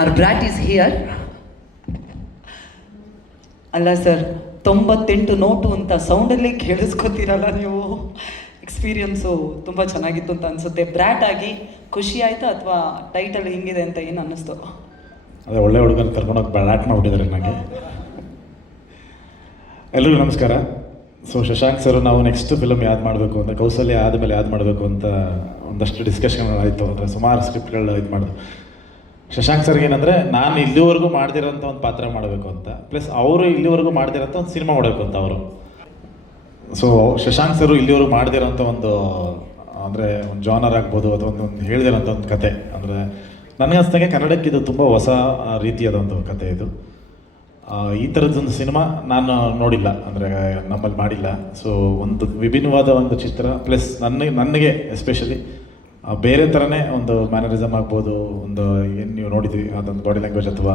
Our brat is here. ಅಲ್ಲ sir, 98 note ಅಂತ ಸೌಂಡಲ್ಲಿ ಕೇಳಿಸ್ಕೊತೀರಲ್ಲ ನೀವು. ಎಕ್ಸ್ಪೀರಿಯನ್ಸು ತುಂಬ ಚೆನ್ನಾಗಿತ್ತು ಅಂತ ಅನಿಸುತ್ತೆ. ಬ್ರ್ಯಾಟ್ ಆಗಿ ಖುಷಿ ಆಯಿತಾ ಅಥವಾ ಟೈಟಲ್ ಹಿಂಗಿದೆ ಅಂತ ಏನು ಅನ್ನಿಸ್ತು? ಅದೇ ಒಳ್ಳೆ ಹುಡುಗನ ಕರ್ಕೊಂಡೋಗಿ ಬ್ರ್ಯಾಟ್ ಮಾಡಿಬಿಟ್ಟಿದ್ದಾರೆ ನನಗೆ. ಎಲ್ರಿಗೂ ನಮಸ್ಕಾರ. ಸೊ ಶಶಾಂಕ್ ಸರ್ ನಾವು ನೆಕ್ಸ್ಟ್ ಫಿಲಮ್ ಯಾವ್ದು ಮಾಡಬೇಕು ಅಂತ, ಕೌಸಲ್ಯ ಆದಮೇಲೆ ಯಾವ್ದು ಮಾಡಬೇಕು ಅಂತ ಒಂದಷ್ಟು ಡಿಸ್ಕಷನ್ ಆಯಿತು. ಅಂದರೆ ಸುಮಾರು ಸ್ಕ್ರಿಪ್ಟ್ಗಳು ಇದು ಮಾಡಿದ್ರು. ಶಶಾಂಕ್ ಸರ್ಗೆ ಏನಂದರೆ ನಾನು ಇಲ್ಲಿವರೆಗೂ ಮಾಡ್ದಿರೋಂಥ ಒಂದು ಪಾತ್ರ ಮಾಡಬೇಕು ಅಂತ, ಪ್ಲಸ್ ಅವರು ಇಲ್ಲಿವರೆಗೂ ಮಾಡ್ದಿರೋಂಥ ಒಂದು ಸಿನಿಮಾ ಮಾಡಬೇಕು ಅಂತ ಅವರು. ಸೊ ಶಶಾಂಕ್ ಸರು ಇಲ್ಲಿವರೆಗೂ ಮಾಡ್ದಿರೋಂಥ ಒಂದು ಅಂದರೆ ಒಂದು ಜಾನರ್ ಆಗ್ಬೋದು ಅಥವಾ ಒಂದು ಹೇಳ್ದಿರೋಂಥ ಒಂದು ಕತೆ. ಅಂದರೆ ನನಗೆ ಅನಿಸ್ದಂಗೆ ಕನ್ನಡಕ್ಕೆ ಇದು ತುಂಬ ಹೊಸ ರೀತಿಯಾದ ಒಂದು ಕತೆ ಇದು. ಈ ಥರದ್ದೊಂದು ಸಿನಿಮಾ ನಾನು ನೋಡಿಲ್ಲ, ಅಂದರೆ ನಮ್ಮಲ್ಲಿ ಮಾಡಿಲ್ಲ. ಸೊ ಒಂದು ವಿಭಿನ್ನವಾದ ಒಂದು ಚಿತ್ರ, ಪ್ಲಸ್ ನನಗೆ ಎಸ್ಪೆಷಲಿ ಬೇರೆ ಥರನೇ ಒಂದು ಮ್ಯಾನರಿಸಮ್ ಆಗ್ಬೋದು, ಒಂದು ಏನು ನೀವು ನೋಡಿದ್ವಿ ಅದೊಂದು ಬಾಡಿ ಲ್ಯಾಂಗ್ವೇಜ್ ಅಥವಾ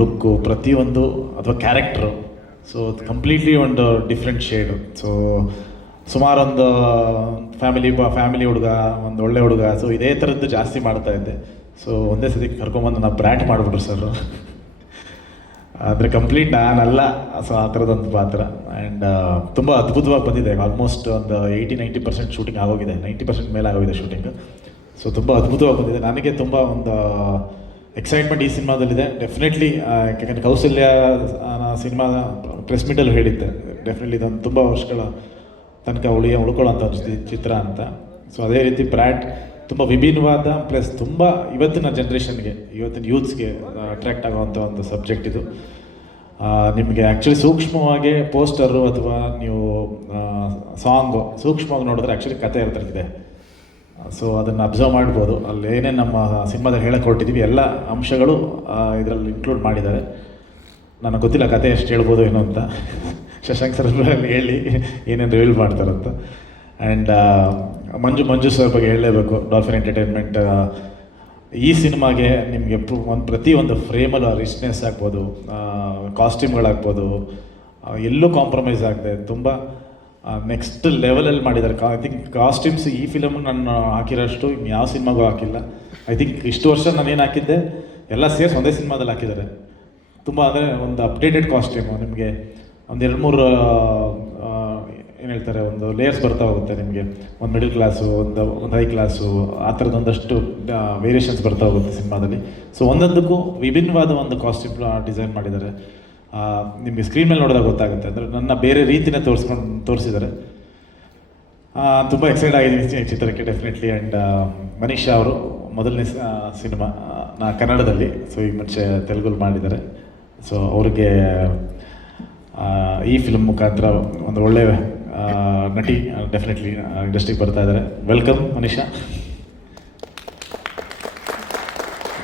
ಲುಕ್ಕು ಪ್ರತಿಯೊಂದು ಅಥವಾ ಕ್ಯಾರೆಕ್ಟ್ರು. ಸೊ ಕಂಪ್ಲೀಟ್ಲಿ ಒಂದು ಡಿಫ್ರೆಂಟ್ ಶೇಡು. ಸೊ ಸುಮಾರೊಂದು ಫ್ಯಾಮಿಲಿ ಹುಡುಗ, ಒಂದು ಒಳ್ಳೆ ಹುಡುಗ. ಸೊ ಇದೇ ಥರದ್ದು ಜಾಸ್ತಿ ಮಾಡ್ತಾ ಇದ್ದೆ. ಸೊ ಒಂದೇ ಸತಿ ಕರ್ಕೊಂಬಂದು ನಾವು ಬ್ರ್ಯಾಟ್ ಮಾಡಿಬಿಟ್ರು ಸರ್. ಅಂದರೆ ಕಂಪ್ಲೀಟ್ ನಾನಲ್ಲ. ಸೊ ಆ ಥರದೊಂದು ಪಾತ್ರ. ಆ್ಯಂಡ್ ತುಂಬ ಅದ್ಭುತವಾಗಿ ಬಂದಿದೆ. ಆಲ್ಮೋಸ್ಟ್ ಒಂದು 80-90% ಶೂಟಿಂಗ್ ಆಗೋಗಿದೆ, 90% ಮೇಲೆ ಆಗೋಗಿದೆ ಶೂಟಿಂಗ್. ಸೊ ತುಂಬ ಅದ್ಭುತವಾಗಿ ಬಂದಿದೆ. ನನಗೆ ತುಂಬ ಒಂದು ಎಕ್ಸೈಟ್ಮೆಂಟ್ ಈ ಸಿನಿಮಾದಲ್ಲಿದೆ ಡೆಫಿನೆಟ್ಲಿ. ಯಾಕಂದರೆ ಕೌಸಲ್ಯ ಸಿನಿಮಾ ಪ್ರೆಸ್ ಮೀಟಲ್ಲಿ ಹೇಳಿದ್ದೆ, ಡೆಫಿನೆಟ್ಲಿ ಇದೊಂದು ತುಂಬ ವರ್ಷಗಳ ತನಕ ಉಳ್ಕೊಳ್ಳೋಂಥ ಚಿತ್ರ ಅಂತ. ಸೊ ಅದೇ ರೀತಿ ಬ್ರ್ಯಾಟ್ ತುಂಬ ವಿಭಿನ್ನವಾದ, ಪ್ಲಸ್ ತುಂಬ ಇವತ್ತಿನ ಜನ್ರೇಷನ್ಗೆ, ಇವತ್ತಿನ ಯೂತ್ಸ್ಗೆ ಅಟ್ರ್ಯಾಕ್ಟ್ ಆಗೋವಂಥ ಒಂದು ಸಬ್ಜೆಕ್ಟ್ ಇದು. ನಿಮಗೆ ಆ್ಯಕ್ಚುಲಿ ಸೂಕ್ಷ್ಮವಾಗಿ ಪೋಸ್ಟರು ಅಥವಾ ನೀವು ಸಾಂಗು ಸೂಕ್ಷ್ಮವಾಗಿ ನೋಡಿದ್ರೆ ಆ್ಯಕ್ಚುಲಿ ಕತೆ ಇರ್ತಿದೆ. ಸೊ ಅದನ್ನು ಅಬ್ಸರ್ವ್ ಮಾಡ್ಬೋದು. ಅಲ್ಲಿ ಏನೇನು ನಮ್ಮ ಸಿನಿಮಾದಲ್ಲಿ ಹೇಳಕ್ಕೆ ಹೊರಟಿದ್ದೀವಿ ಎಲ್ಲ ಅಂಶಗಳು ಇದರಲ್ಲಿ ಇನ್ಕ್ಲೂಡ್ ಮಾಡಿದ್ದಾರೆ. ನನಗೆ ಗೊತ್ತಿಲ್ಲ ಕತೆ ಎಷ್ಟು ಹೇಳ್ಬೋದು ಏನೋ ಅಂತ. ಶಶಾಂಕ್ ಸರ್ ಹೇಳಿ ಏನೇನು ರಿವೀಲ್ ಮಾಡ್ತಾರಂತ. ಆ್ಯಂಡ್ ಮಂಜು ಸರ್ ಬಗ್ಗೆ ಹೇಳಲೇಬೇಕು. ಡಾಲ್ಫಿನ್ ಎಂಟರ್ಟೈನ್ಮೆಂಟ್ ಈ ಸಿನಿಮಾಗೆ ನಿಮಗೆ ಪ್ರತಿಯೊಂದು ಫ್ರೇಮಲ್ಲಿ ರಿಚ್ನೆಸ್ ಆಗ್ಬೋದು, ಕಾಸ್ಟ್ಯೂಮ್ಗಳಾಗ್ಬೋದು, ಎಲ್ಲೂ ಕಾಂಪ್ರಮೈಸ್ ಆಗದೆ ತುಂಬ ನೆಕ್ಸ್ಟ್ ಲೆವೆಲಲ್ಲಿ ಮಾಡಿದ್ದಾರೆ. ಐ ಥಿಂಕ್ ಕಾಸ್ಟ್ಯೂಮ್ಸ್ ಈ ಫಿಲಮ್ ನಾನು ಹಾಕಿರೋಷ್ಟು ಯಾವ ಸಿನಿಮಾಗೂ ಹಾಕಿಲ್ಲ. ಐ ಥಿಂಕ್ ಇಷ್ಟು ವರ್ಷ ನಾನೇನು ಹಾಕಿದ್ದೆ ಎಲ್ಲ ಸೇರಿಸಿ ಒಂದೇ ಸಿನಿಮಾದಲ್ಲಿ ಹಾಕಿದ್ದಾರೆ. ತುಂಬ ಅಂದರೆ ಒಂದು ಅಪ್ಡೇಟೆಡ್ ಕಾಸ್ಟ್ಯೂಮು. ನಿಮಗೆ ಒಂದು 2-3 ಏನು ಹೇಳ್ತಾರೆ, ಒಂದು ಲೇಯರ್ಸ್ ಬರ್ತಾ ಹೋಗುತ್ತೆ ನಿಮಗೆ. ಒಂದು ಮಿಡಲ್ ಕ್ಲಾಸು, ಒಂದು ಹೈ ಕ್ಲಾಸು, ಆ ಥರದೊಂದಷ್ಟು ವೇರಿಯೇಷನ್ಸ್ ಬರ್ತಾ ಹೋಗುತ್ತೆ ಸಿನಿಮಾದಲ್ಲಿ. ಸೊ ಒಂದೊಂದಕ್ಕೂ ವಿಭಿನ್ನವಾದ ಒಂದು ಕಾಸ್ಟ್ಯೂಮ್ ಡಿಸೈನ್ ಮಾಡಿದ್ದಾರೆ. ನಿಮಗೆ ಸ್ಕ್ರೀನ್ ಮೇಲೆ ನೋಡಿದಾಗ ಗೊತ್ತಾಗುತ್ತೆ. ಅಂದರೆ ನನ್ನ ಬೇರೆ ರೀತಿನೇ ತೋರಿಸಿದ್ದಾರೆ. ತುಂಬ ಎಕ್ಸೈಟ್ ಆಗಿದ್ದೀನಿ ಚಿತ್ರಕ್ಕೆ ಡೆಫಿನೆಟ್ಲಿ. ಆ್ಯಂಡ್ ಮನೀಷಾ ಅವರು ಮೊದಲನೇ ಸಿನಿಮಾ ಕನ್ನಡದಲ್ಲಿ. ಸೊ ಈಗ ಮುಂಚೆ ತೆಲುಗಲ್ಲಿ ಮಾಡಿದ್ದಾರೆ. ಸೊ ಅವ್ರಿಗೆ ಈ ಫಿಲ್ಮ್ ಮುಖಾಂತರ ಒಂದು ಒಳ್ಳೆ ನಟಿ ಡೆಫಿನೆಟ್ಲಿ ಇಂಡಸ್ಟ್ರಿಗೆ ಬರ್ತಾ ಇದ್ದಾರೆ. ವೆಲ್ಕಮ್ ಮನೀಷಾ.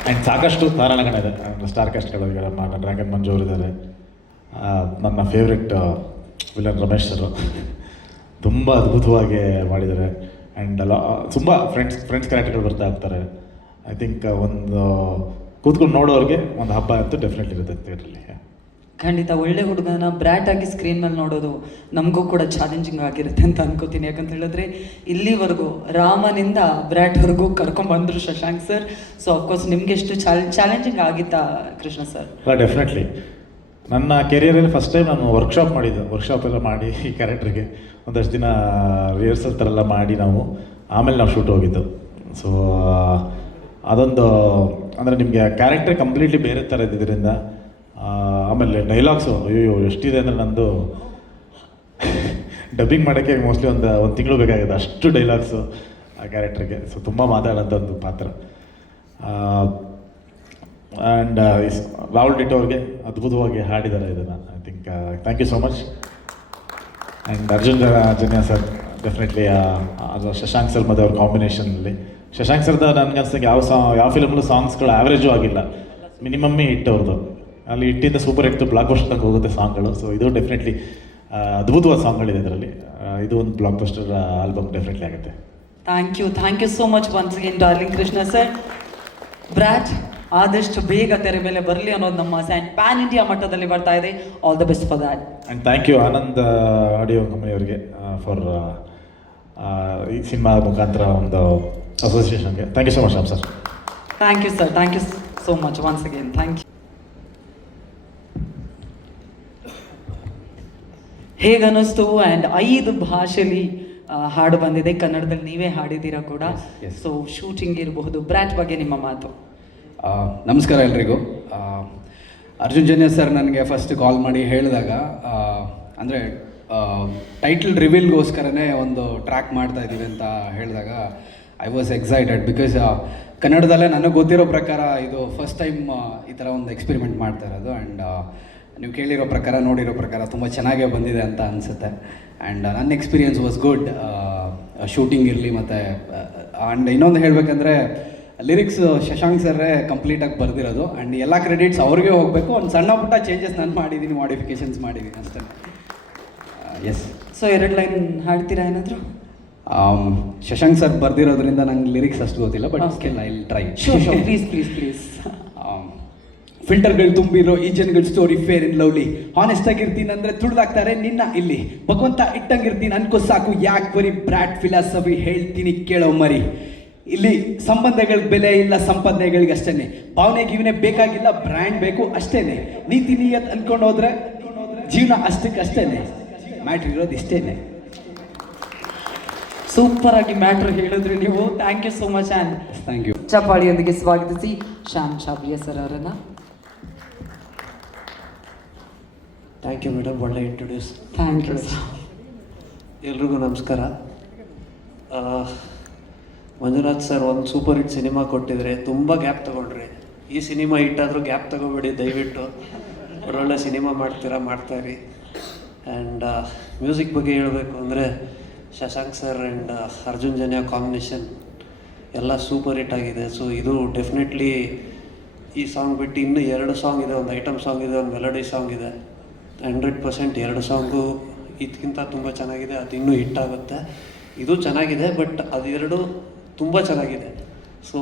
ಆ್ಯಂಡ್ ಸಾಕಷ್ಟು ತಾರಾಗಣ ಇದೆ, ಸ್ಟಾರ್ ಕಾಸ್ಟ್ಗಳು. ಈಗ ಡ್ರ್ಯಾಗನ್ ಮಂಜು ಅವರಿದ್ದಾರೆ. ನನ್ನ ಫೇವ್ರೆಟ್ ವಿಲನ್ ರಮೇಶ್ ಸರ್ ತುಂಬ ಅದ್ಭುತವಾಗಿ ಮಾಡಿದ್ದಾರೆ. ಆ್ಯಂಡ್ ತುಂಬ ಫ್ರೆಂಡ್ಸ್ ಕ್ಯಾರೆಕ್ಟರ್ಗಳು ಬರ್ತಾ ಇರ್ತಾರೆ. ಐ ಥಿಂಕ್ ಒಂದು ಕೂತ್ಕೊಂಡು ನೋಡೋರಿಗೆ ಒಂದು ಹಬ್ಬ ಅಂತೂ ಡೆಫಿನೆಟ್ಲಿ ಇರುತ್ತೆ ಥಿಯೇಟ್ರಲ್ಲಿ. ಖಂಡಿತ ಒಳ್ಳೆ ಹುಡುಗನ ಬ್ರ್ಯಾಟ್ ಆಗಿ ಸ್ಕ್ರೀನ್ ಮೇಲೆ ನೋಡೋದು ನಮಗೂ ಕೂಡ ಚಾಲೆಂಜಿಂಗ್ ಆಗಿರುತ್ತೆ ಅಂತ ಅನ್ಕೋತೀನಿ. ಯಾಕಂತ ಹೇಳಿದ್ರೆ ಇಲ್ಲಿವರೆಗೂ ರಾಮನಿಂದ ಬ್ರ್ಯಾಟ್ವರೆಗೂ ಕರ್ಕೊಂಡ್ಬಂದರು ಶಶಾಂಕ್ ಸರ್. ಸೊ ಅಫ್ಕೋರ್ಸ್ ನಿಮ್ಗೆ ಎಷ್ಟು ಚಾಲೆಂಜಿಂಗ್ ಆಗಿತ್ತಾ ಕೃಷ್ಣ ಸರ್? ಡೆಫಿನೆಟ್ಲಿ. ನನ್ನ ಕೆರಿಯರಲ್ಲಿ ಫಸ್ಟ್ ಟೈಮ್ ನಾನು ವರ್ಕ್ಶಾಪ್ ಎಲ್ಲ ಮಾಡಿ ಈ ಕ್ಯಾರೆಕ್ಟ್ರಿಗೆ ಒಂದಷ್ಟು ದಿನ ರಿಹರ್ಸಲ್ ಥರ ಎಲ್ಲ ಮಾಡಿ ಆಮೇಲೆ ನಾವು ಶೂಟ್ ಹೋಗಿದ್ದು. ಸೊ ಅದೊಂದು ಅಂದರೆ ನಿಮಗೆ ಕ್ಯಾರೆಕ್ಟರ್ ಕಂಪ್ಲೀಟ್ಲಿ ಬೇರೆ ಥರ ಇದ್ದಿದ್ದರಿಂದ. ಆಮೇಲೆ ಡೈಲಾಗ್ಸು ಅಯ್ಯೋ ಎಷ್ಟಿದೆ ಅಂದರೆ ನಂದು ಡಬ್ಬಿಂಗ್ ಮಾಡೋಕ್ಕೆ ಮೋಸ್ಟ್ಲಿ ಒಂದು ತಿಂಗಳು ಬೇಕಾಗಿದೆ, ಅಷ್ಟು ಡೈಲಾಗ್ಸು ಆ ಕ್ಯಾರೆಕ್ಟ್ರಿಗೆ. ಸೊ ತುಂಬ ಮಾತಾಡೋಂಥ ಒಂದು ಪಾತ್ರ. ಆ್ಯಂಡ್ ರಾಹುಲ್ ಡಿಟೋ ಅವ್ರಿಗೆ ಅದ್ಭುತವಾಗಿ ಹಾಡಿದ್ದಾರೆ ಇದನ್ನು. I think thank you so much. And Arjun Janya sir definitely Shashank sir ಮತ್ತು ಅವ್ರ ಕಾಂಬಿನೇಷನಲ್ಲಿ. ಶಶಾಂಕ್ ಸರ್ದ ನನಗೆ ಅನ್ಸಂಗೆ ಯಾವ ಫಿಲಮಲ್ಲೂ ಸಾಂಗ್ಸ್ಗಳು ಆ್ಯಾವ್ರೇಜು ಆಗಿಲ್ಲ, ಮಿನಿಮಮ್ಮೇ ಹಿಟ್ ಅವ್ರದ್ದು. ಅಲ್ಲಿ ಹಿಟ್ಟಿಂದ ಸೂಪರ್ ಹಿಟ್ ಬ್ಲಾಕ್ ಬಸ್ಟರ್ ತನಕ ಹೋಗುತ್ತೆ ಸಾಂಗ್ಗಳು. ಸೊ ಇದು ಡೆಫಿನೆಟ್ಲಿ ಅದ್ಭುತವಾದ ಸಾಂಗ್ಗಳಿದೆ ಇದರಲ್ಲಿ. ಇದು ಒಂದು ಬ್ಲಾಕ್ ಬಸ್ಟರ್ ಆಲ್ಬಮ್ ಡೆಫಿನೆಟ್ಲಿ ಆಗುತ್ತೆ. Thank you so much once again darling Krishna sir. Bratt ಆದಷ್ಟು ಬೇಗ ತೆರೆ ಮೇಲೆ ಬರಲಿ ಅನ್ನೋದು ನಮ್ಮ ಆಸೆ. ಆ್ಯಂಡ್ ಪ್ಯಾನ್ ಇಂಡಿಯಾ ಮಟ್ಟದಲ್ಲಿ ಬರ್ತಾ ಇದೆ. All the best for that. And thank you Anand audio ಕಂಪನಿಯವರಿಗೆ ಫಾರ್ ಈ ಸಿನಿಮಾ ಮುಖಾಂತರ ಒಂದು ಅಸೋಸಿಯೇಷನ್ಗೆ. Thank you so much sir. Thank you so much once again thank you. ಹೇಗನ್ನಿಸ್ತು? ಆ್ಯಂಡ್ 5 ಭಾಷೆಯಲ್ಲಿ ಹಾಡು ಬಂದಿದೆ, ಕನ್ನಡದಲ್ಲಿ ನೀವೇ ಹಾಡಿದ್ದೀರಾ ಕೂಡ. ಸೊ ಶೂಟಿಂಗ್ ಇರಬಹುದು, ಬ್ರ್ಯಾಟ್ ಬಗ್ಗೆ ನಿಮ್ಮ ಮಾತು. ನಮಸ್ಕಾರ ಎಲ್ರಿಗೂ. ಅರ್ಜುನ್ ಜನ್ಯ ಸರ್ ನನಗೆ ಫಸ್ಟ್ ಕಾಲ್ ಮಾಡಿ ಹೇಳಿದಾಗ, ಅಂದರೆ ಟೈಟಲ್ ರಿವೀಲ್ಗೋಸ್ಕರನೇ ಒಂದು ಟ್ರ್ಯಾಕ್ ಮಾಡ್ತಾ ಇದ್ದೀವಿ ಅಂತ ಹೇಳಿದಾಗ ಐ ವಾಸ್ ಎಕ್ಸೈಟೆಡ್. ಬಿಕಾಸ್ ಕನ್ನಡದಲ್ಲೇ ನನಗೆ ಗೊತ್ತಿರೋ ಪ್ರಕಾರ ಇದು ಫಸ್ಟ್ ಟೈಮ್ ಈ ಥರ ಒಂದು ಎಕ್ಸ್ಪೆರಿಮೆಂಟ್ ಮಾಡ್ತಾ ಇರೋದು. ಆ್ಯಂಡ್ ನೀವು ಕೇಳಿರೋ ಪ್ರಕಾರ, ನೋಡಿರೋ ಪ್ರಕಾರ ತುಂಬ ಚೆನ್ನಾಗೇ ಬಂದಿದೆ ಅಂತ ಅನಿಸುತ್ತೆ. ಆ್ಯಂಡ್ ನನ್ನ ಎಕ್ಸ್ಪೀರಿಯನ್ಸ್ ವಾಸ್ ಗುಡ್, ಶೂಟಿಂಗ್ ಇರಲಿ. ಮತ್ತು ಆ್ಯಂಡ್ ಇನ್ನೊಂದು ಹೇಳಬೇಕಂದ್ರೆ ಲಿರಿಕ್ಸ್ ಶಶಾಂಕ್ ಸರ್ರೇ ಕಂಪ್ಲೀಟಾಗಿ ಬರೆದಿರೋದು. ಆ್ಯಂಡ್ ಎಲ್ಲ ಕ್ರೆಡಿಟ್ಸ್ ಅವ್ರಿಗೆ ಹೋಗಬೇಕು. ಒಂದು ಸಣ್ಣ ಪುಟ್ಟ ಚೇಂಜಸ್ ನಾನು ಮಾಡಿದ್ದೀನಿ, ಮಾಡಿಫಿಕೇಷನ್ಸ್ ಮಾಡಿದ್ದೀನಿ ಅಷ್ಟೇ. ಎಸ್. ಸೊ 2 ಲೈನ್ ಹಾಡ್ತೀರಾ ಏನಾದರೂ? ಶಶಾಂಕ್ ಸರ್ ಬರ್ದಿರೋದ್ರಿಂದ ನಂಗೆ ಲಿರಿಕ್ಸ್ ಅಷ್ಟು ಗೊತ್ತಿಲ್ಲ, but skill I will try. Please. ಫಿಲ್ಟರ್ಗಳು ತುಂಬಿರೋ ಈ ಜನಗಳ story fair in lovely. Honest ಆಗಿರ್ತೀನಿ ಅಂದರೆ ತುಳಿದಾಕ್ತಾರೆ ನಿನ್ನ ಇಲ್ಲಿ. ಭಗವಂತ ಇಟ್ಟಂಗಿರ್ತೀನಿ ಅನ್ಕೋ ಸಾಕು, ಯಾಕೆ ಬರೀ ಬ್ರ್ಯಾಟ್ ಫಿಲಾಸಫಿ ಹೇಳ್ತೀನಿ ಕೇಳೋ ಮರಿ. ಇಲ್ಲಿ ಸಂಬಂಧಗಳಿಗೆ ಬೆಲೆ ಇಲ್ಲ, ಸಂಪಾದನೆಗಳಿಗೆ ಅಷ್ಟೇ. ಭಾವನೆಗೆ ಬೇಕಾಗಿಲ್ಲ, ಬ್ರ್ಯಾಂಡ್ ಬೇಕು ಅಷ್ಟೇನೆ. ನೀತಿ ನಿಯತ್ ಅನ್ಕೊಂಡು ಹೋದ್ರೆ ಜೀವನ ಅಷ್ಟಕ್ಕೆ ಅಷ್ಟೇನೆ. ಮ್ಯಾಟ್ರ್ ಇರೋದು ಇಷ್ಟೇನೆ. ಸೂಪರ್ ಆಗಿ ಮ್ಯಾಟ್ರ್ ಹೇಳಿದ್ರಿ ನೀವು. Thank you so much. And thank you. ಚಪ್ಪಾಳಿಯೊಂದಿಗೆ ಸ್ವಾಗತಿಸಿ ಶ್ಯಾಮ್ ಚಾಬ್ರಿಯಾ ಸರ್ ಅವರನ್ನು. ಥ್ಯಾಂಕ್ ಯು ಮೇಡಮ್, ಒಳ್ಳೆ ಇಂಟ್ರೊಡ್ಯೂಸ್. Thank you. ಎಲ್ರಿಗೂ ನಮಸ್ಕಾರ. ಮಂಜುನಾಥ್ ಸರ್ ಒಂದು ಸೂಪರ್ ಹಿಟ್ ಸಿನಿಮಾ ಕೊಟ್ಟಿದ್ರೆ, ತುಂಬ ಗ್ಯಾಪ್ ತೊಗೊಂಡ್ರಿ. ಈ ಸಿನಿಮಾ ಹಿಟ್ಟಾದರೂ ಗ್ಯಾಪ್ ತೊಗೋಬೇಡಿ ದಯವಿಟ್ಟು. ಒಳ್ಳೊಳ್ಳೆ ಸಿನಿಮಾ ಮಾಡ್ತಾಯಿರಿ. ಆ್ಯಂಡ್ ಮ್ಯೂಸಿಕ್ ಬಗ್ಗೆ ಹೇಳಬೇಕು ಅಂದರೆ Shashank sir and Arjun Janya combination ಎಲ್ಲ ಸೂಪರ್ ಹಿಟ್ ಆಗಿದೆ. ಸೊ ಇದು ಡೆಫಿನೆಟ್ಲಿ ಈ ಸಾಂಗ್ ಬಿಟ್ಟು ಇನ್ನೂ 2 ಸಾಂಗ್ ಇದೆ. ಒಂದು ಐಟಮ್ ಸಾಂಗ್ ಇದೆ, ಒಂದು ಮೆಲೋಡಿ ಸಾಂಗ್ ಇದೆ. 100% 2 ಸಾಂಗು ಇದಕ್ಕಿಂತ ತುಂಬ ಚೆನ್ನಾಗಿದೆ. ಅದು ಇನ್ನೂ ಹಿಟ್ ಆಗುತ್ತೆ. ಇದು ಚೆನ್ನಾಗಿದೆ, ಬಟ್ ಅದೆರಡು ತುಂಬ ಚೆನ್ನಾಗಿದೆ. So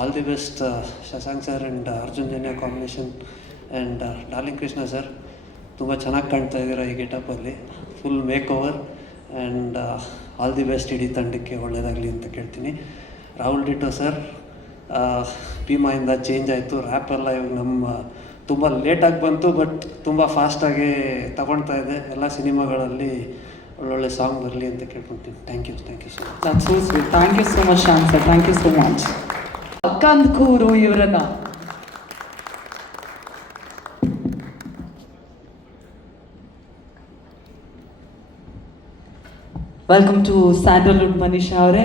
all the best Shashank sir and Arjun Janya combination. And darling Krishna sir ತುಂಬ ಚೆನ್ನಾಗಿ ಕಾಣ್ತಾ ಇದ್ದೀರಾ ಈ ಗೆಟಪ್ಪಲ್ಲಿ, full make over. And all the best ಇಡೀ ತಂಡಕ್ಕೆ ಒಳ್ಳೆಯದಾಗಲಿ ಅಂತ ಕೇಳ್ತೀನಿ. ರಾಹುಲ್ ಡಿಟೋ ಸರ್, ಭೀಮಾಯಿಂದ ಚೇಂಜ್ ಆಯಿತು. ರ್ಯಾಪೆಲ್ಲ ಇವಾಗ ನಮ್ಮ ತುಂಬ ಲೇಟಾಗಿ ಬಂತು, ಬಟ್ ತುಂಬ ಫಾಸ್ಟಾಗಿ ತಗೊಳ್ತಾ ಇದೆ. ಎಲ್ಲ ಸಿನಿಮಾಗಳಲ್ಲಿ ಒಳ್ಳೊಳ್ಳೆ ಸಾಂಗ್ ಬರಲಿ ಅಂತ ಕೇಳ್ಕೊತೀನಿ. Thank you so much. That's so sweet. Thank you so much, Shyam sir. Thank you so much. ಕಂದ್ಕೂರು ಇವರನ್ನ ವೆಲ್ಕಮ್ ಟು ಸ್ಯಾಂಡಲ್ವುಡ್. ಮನೀಷಾ ಅವರೇ,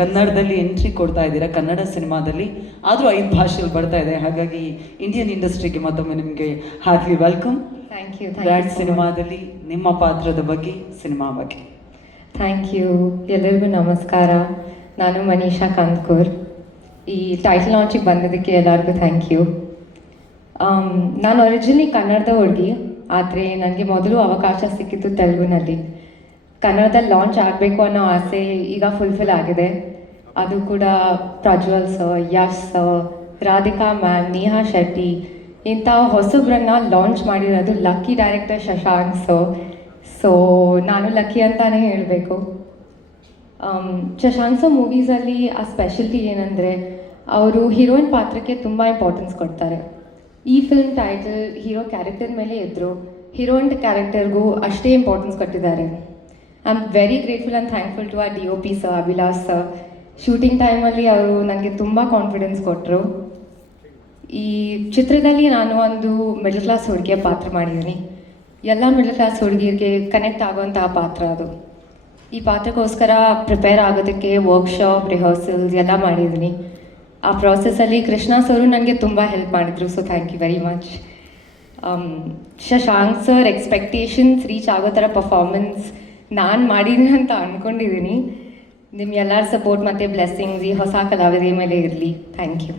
ಕನ್ನಡದಲ್ಲಿ ಎಂಟ್ರಿ ಕೊಡ್ತಾ ಇದ್ದೀರಾ, ಕನ್ನಡ ಸಿನಿಮಾದಲ್ಲಿ. ಆದರೂ 5 ಭಾಷೆಯಲ್ಲಿ ಬರ್ತಾ ಇದೆ, ಹಾಗಾಗಿ ಇಂಡಿಯನ್ ಇಂಡಸ್ಟ್ರಿಗೆ ಮತ್ತೊಮ್ಮೆ ನಿಮಗೆ heartly welcome. Thank you. Brat ಸಿನಿಮಾದಲ್ಲಿ ನಿಮ್ಮ ಪಾತ್ರದ ಬಗ್ಗೆ, ಸಿನಿಮಾ ಬಗ್ಗೆ. Thank you. ಎಲ್ಲರಿಗೂ ನಮಸ್ಕಾರ. ನಾನು ಮನೀಷಾ ಕಂದ್ಕೂರ್. ಈ ಟೈಟಲ್ ಲಾಂಚಿಗೆ ಬಂದಿದ್ದಕ್ಕೆ ಎಲ್ಲರಿಗೂ ಥ್ಯಾಂಕ್ ಯು. ನಾನು ಒರಿಜಿನಲಿ ಕನ್ನಡದ ಹುಡುಗಿ, ಆದರೆ ನನಗೆ ಮೊದಲು ಅವಕಾಶ ಸಿಕ್ಕಿತ್ತು ತೆಲುಗುನಲ್ಲಿ. ಕನ್ನಡದಲ್ಲಿ ಲಾಂಚ್ ಆಗಬೇಕು ಅನ್ನೋ ಆಸೆ ಈಗ ಫುಲ್ಫಿಲ್ ಆಗಿದೆ. ಅದು ಕೂಡ Prajwal sir, Yash sir, Radhika ma'am, Neha Shetty ಇಂಥ ಹೊಸಬ್ರನ್ನ ಲಾಂಚ್ ಮಾಡಿರೋದು lucky director Shashank sir. So ನಾನು ಲಕ್ಕಿ ಅಂತಲೇ ಹೇಳಬೇಕು. ಶಶಾಂಕ್ ಸರ್ ಮೂವೀಸಲ್ಲಿ ಆ ಸ್ಪೆಷಲ್ಟಿ ಏನಂದರೆ ಅವರು ಹೀರೋಯಿನ್ ಪಾತ್ರಕ್ಕೆ ತುಂಬ ಇಂಪಾರ್ಟೆನ್ಸ್ ಕೊಡ್ತಾರೆ. ಈ ಫಿಲ್ಮ್ ಟೈಟಲ್ ಹೀರೋ ಕ್ಯಾರೆಕ್ಟರ್ ಮೇಲೆ ಇದ್ದರು, ಹೀರೋಯಿನ್ ಕ್ಯಾರೆಕ್ಟರ್ಗೂ ಅಷ್ಟೇ ಇಂಪಾರ್ಟೆನ್ಸ್ ಕೊಟ್ಟಿದ್ದಾರೆ. I am very grateful and thankful to our DOP sir, Abhilash sir. Shooting ಟೈಮಲ್ಲಿ ಅವರು ನನಗೆ ತುಂಬ ಕಾನ್ಫಿಡೆನ್ಸ್ ಕೊಟ್ಟರು. ಈ ಚಿತ್ರದಲ್ಲಿ ನಾನು ಒಂದು ಮಿಡಲ್ ಕ್ಲಾಸ್ ಹುಡುಗಿಯ ಪಾತ್ರ ಮಾಡಿದ್ದೀನಿ. ಎಲ್ಲ ಮಿಡಲ್ ಕ್ಲಾಸ್ ಹುಡುಗಿಯರಿಗೆ ಕನೆಕ್ಟ್ ಆಗುವಂತಹ ಪಾತ್ರ ಅದು. ಈ ಪಾತ್ರಕ್ಕೋಸ್ಕರ ಪ್ರಿಪೇರ್ ಆಗೋದಕ್ಕೆ ವರ್ಕ್ಶಾಪ್, ರಿಹರ್ಸಲ್ಸ್ ಎಲ್ಲ ಮಾಡಿದ್ದೀನಿ. ಆ ಪ್ರಾಸೆಸ್ಸಲ್ಲಿ ಕೃಷ್ಣ ಸರು ನನಗೆ ತುಂಬ ಹೆಲ್ಪ್ ಮಾಡಿದರು. So thank you very much. Shashank sir expectations reach ಆಗೋ ಥರ ಪರ್ಫಾರ್ಮೆನ್ಸ್ ನಾನು ಮಾಡಿದ್ದೀನಿ ಅಂತ ಅಂದ್ಕೊಂಡಿದ್ದೀನಿ. ನಿಮ್ಮ ಎಲ್ಲರ ಸಪೋರ್ಟ್ ಮತ್ತು ಬ್ಲೆಸ್ಸಿಂಗ್ಸ್ ಈ ಹೊಸ ಕಲಾವಿದರ ಮೇಲೆ ಇರಲಿ. Thank you.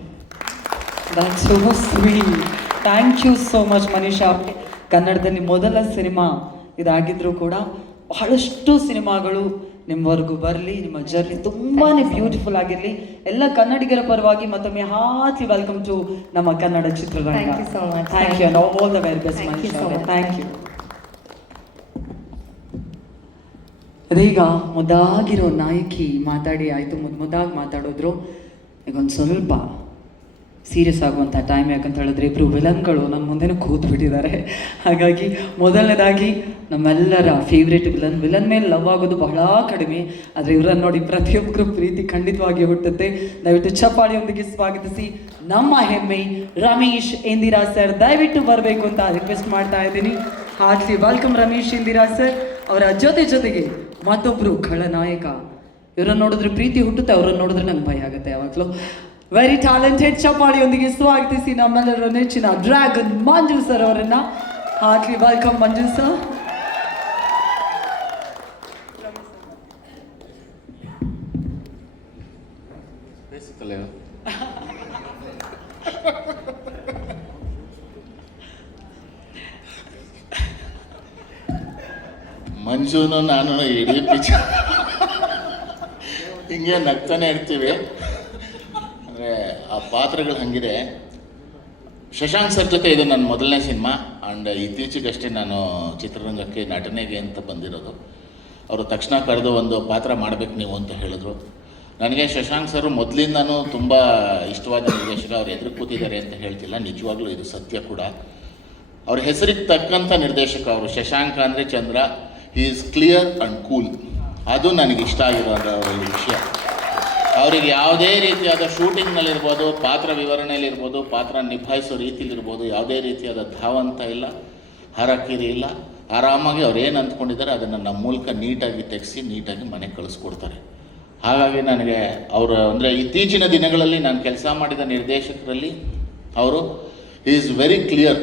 That's so sweet. Thank you so much, Manisha. ಕನ್ನಡದಲ್ಲಿ ಮೊದಲ ಸಿನಿಮಾ ಇದಾಗಿದ್ರೂ ಕೂಡ ಬಹಳಷ್ಟು ಸಿನಿಮಾಗಳು ನಿಮ್ಮವರೆಗೂ ಬರಲಿ, ನಿಮ್ಮ ಜರ್ನಿ ತುಂಬಾ ಬ್ಯೂಟಿಫುಲ್ ಆಗಿರಲಿ. ಎಲ್ಲ ಕನ್ನಡಿಗರ ಪರವಾಗಿ ಮತ್ತೊಮ್ಮೆ ಹಾರ್ಟ್ಲಿ ವೆಲ್ಕಮ್ ಟು ನಮ್ಮ ಕನ್ನಡ ಚಿತ್ರರಂಗ. Thank you so much. Thank you and all the very best, Thank you Manisha. so much. Thank you. ಅದೀಗ ಮುದ್ದಾಗಿರೋ ನಾಯಕಿ ಮಾತಾಡಿ ಆಯಿತು, ಮುದ್ದಾಗಿ ಮಾತಾಡಿದ್ರು. ಈಗ ಒಂದು ಸ್ವಲ್ಪ ಸೀರಿಯಸ್ ಆಗುವಂಥ ಟೈಮ್, ಯಾಕಂತ ಹೇಳಿದ್ರೆ ಇಬ್ಬರು ವಿಲನ್ಗಳು ನಮ್ಮ ಮುಂದೆನೂ ಕೂತ್ಬಿಟ್ಟಿದ್ದಾರೆ. ಹಾಗಾಗಿ ಮೊದಲನೇದಾಗಿ ನಮ್ಮೆಲ್ಲರ ಫೇವ್ರೇಟ್ ವಿಲನ್ ಮೇಲೆ ಲವ್ ಆಗೋದು ಬಹಳ ಕಡಿಮೆ, ಆದರೆ ಇವರನ್ನು ನೋಡಿ ಪ್ರತಿಯೊಬ್ಬರು ಪ್ರೀತಿ ಖಂಡಿತವಾಗಿ ಹುಟ್ಟುತ್ತೆ. ದಯವಿಟ್ಟು ಚಪ್ಪಾಳಿಯೊಂದಿಗೆ ಸ್ವಾಗತಿಸಿ ನಮ್ಮ ಹೆಮ್ಮೆ ರಮೇಶ್ ಇಂದಿರಾ ಸರ್ ದಯವಿಟ್ಟು ಬರಬೇಕು ಅಂತ ರಿಕ್ವೆಸ್ಟ್ ಮಾಡ್ತಾ ಇದ್ದೀನಿ. Heartly welcome Ramesh Indira sir. ಅವರ ಜೊತೆಗೆ ಮತ್ತೊಬ್ಬರು ಖಳನಾಯಕ, ಇವರನ್ನು ನೋಡಿದ್ರೆ ಪ್ರೀತಿ ಹುಟ್ಟುತ್ತೆ, ಅವರನ್ನು ನೋಡಿದ್ರೆ ನಂಗೆ ಭಯ ಆಗುತ್ತೆ ಯಾವಾಗಲೂ. ವೆರಿ ಟ್ಯಾಲೆಂಟೆಡ್, ಚಪ್ಪಾಳಿಯೊಂದಿಗೆ ಸ್ವಾಗತಿಸಿ ನಮ್ಮೆಲ್ಲರ ನೆಚ್ಚಿನ ಡ್ರ್ಯಾಗನ್ ಮಂಜು ಸರ್ ಅವರನ್ನ. ಹಾರ್ಟ್ಲಿ ವೆಲ್ಕಮ್ ಮಂಜು ಸರ್. ಮಂಜುನು ನಾನು ಇಡೀ ಪಿಕ್ಚರ್ ಹಿಂಗೆ ನಗ್ತಾನೆ ಇರ್ತೀವಿ. ಅಂದರೆ ಆ ಪಾತ್ರಗಳು ಹಂಗಿದೆ. ಶಶಾಂಕ್ ಸರ್ ಜೊತೆ ಇದು ನನ್ನ ಮೊದಲನೇ ಸಿನಿಮಾ. ಆ್ಯಂಡ್ ಇತ್ತೀಚೆಗಷ್ಟೇ ನಾನು ಚಿತ್ರರಂಗಕ್ಕೆ ನಟನೆಗೆ ಅಂತ ಬಂದಿರೋದು. ಅವರು ತಕ್ಷಣ ಕರೆದು ಒಂದು ಪಾತ್ರ ಮಾಡಬೇಕು ನೀವು ಅಂತ ಹೇಳಿದ್ರು. ನನಗೆ ಶಶಾಂಕ್ ಸರ್ ಮೊದಲಿಂದನೂ ತುಂಬ ಇಷ್ಟವಾದ ನಿರ್ದೇಶಕ. ಅವ್ರು ಎದುರು ಕೂತಿದ್ದಾರೆ ಅಂತ ಹೇಳ್ತಿಲ್ಲ, ನಿಜವಾಗ್ಲೂ ಇದು ಸತ್ಯ ಕೂಡ. ಅವ್ರ ಹೆಸರಿಗೆ ತಕ್ಕಂಥ ನಿರ್ದೇಶಕ ಅವರು. ಶಶಾಂಕ ಅಂದರೆ Chandra, he is clear and cool. ಅದು ನನಗೆ ಇಷ್ಟ ಆಗಿರೋ ವಿಷಯ. ಅವರಿಗೆ ಯಾವುದೇ ರೀತಿಯಾದ ಶೂಟಿಂಗ್ನಲ್ಲಿರ್ಬೋದು, ಪಾತ್ರ ವಿವರಣೆಯಲ್ಲಿರ್ಬೋದು, ಪಾತ್ರ ನಿಭಾಯಿಸೋ ರೀತಿಲಿರ್ಬೋದು, ಯಾವುದೇ ರೀತಿಯಾದ ಧಾವಂತ ಇಲ್ಲ, ಹರಕಿರಿ ಇಲ್ಲ. ಆರಾಮಾಗಿ ಅವ್ರು ಏನು ಅಂದ್ಕೊಂಡಿದ್ದಾರೆ ಅದನ್ನು ನಮ್ಮ ಮೂಲಕ ನೀಟಾಗಿ ತೆಗೆಸಿ ನೀಟಾಗಿ ಮನೆಗೆ ಕಳಿಸ್ಕೊಡ್ತಾರೆ. ಹಾಗಾಗಿ ನನಗೆ ಅವರು ಅಂದರೆ ಇತ್ತೀಚಿನ ದಿನಗಳಲ್ಲಿ ನಾನು ಕೆಲಸ ಮಾಡಿದ ನಿರ್ದೇಶಕರಲ್ಲಿ ಅವರು ಈಸ್ ವೆರಿ ಕ್ಲಿಯರ್.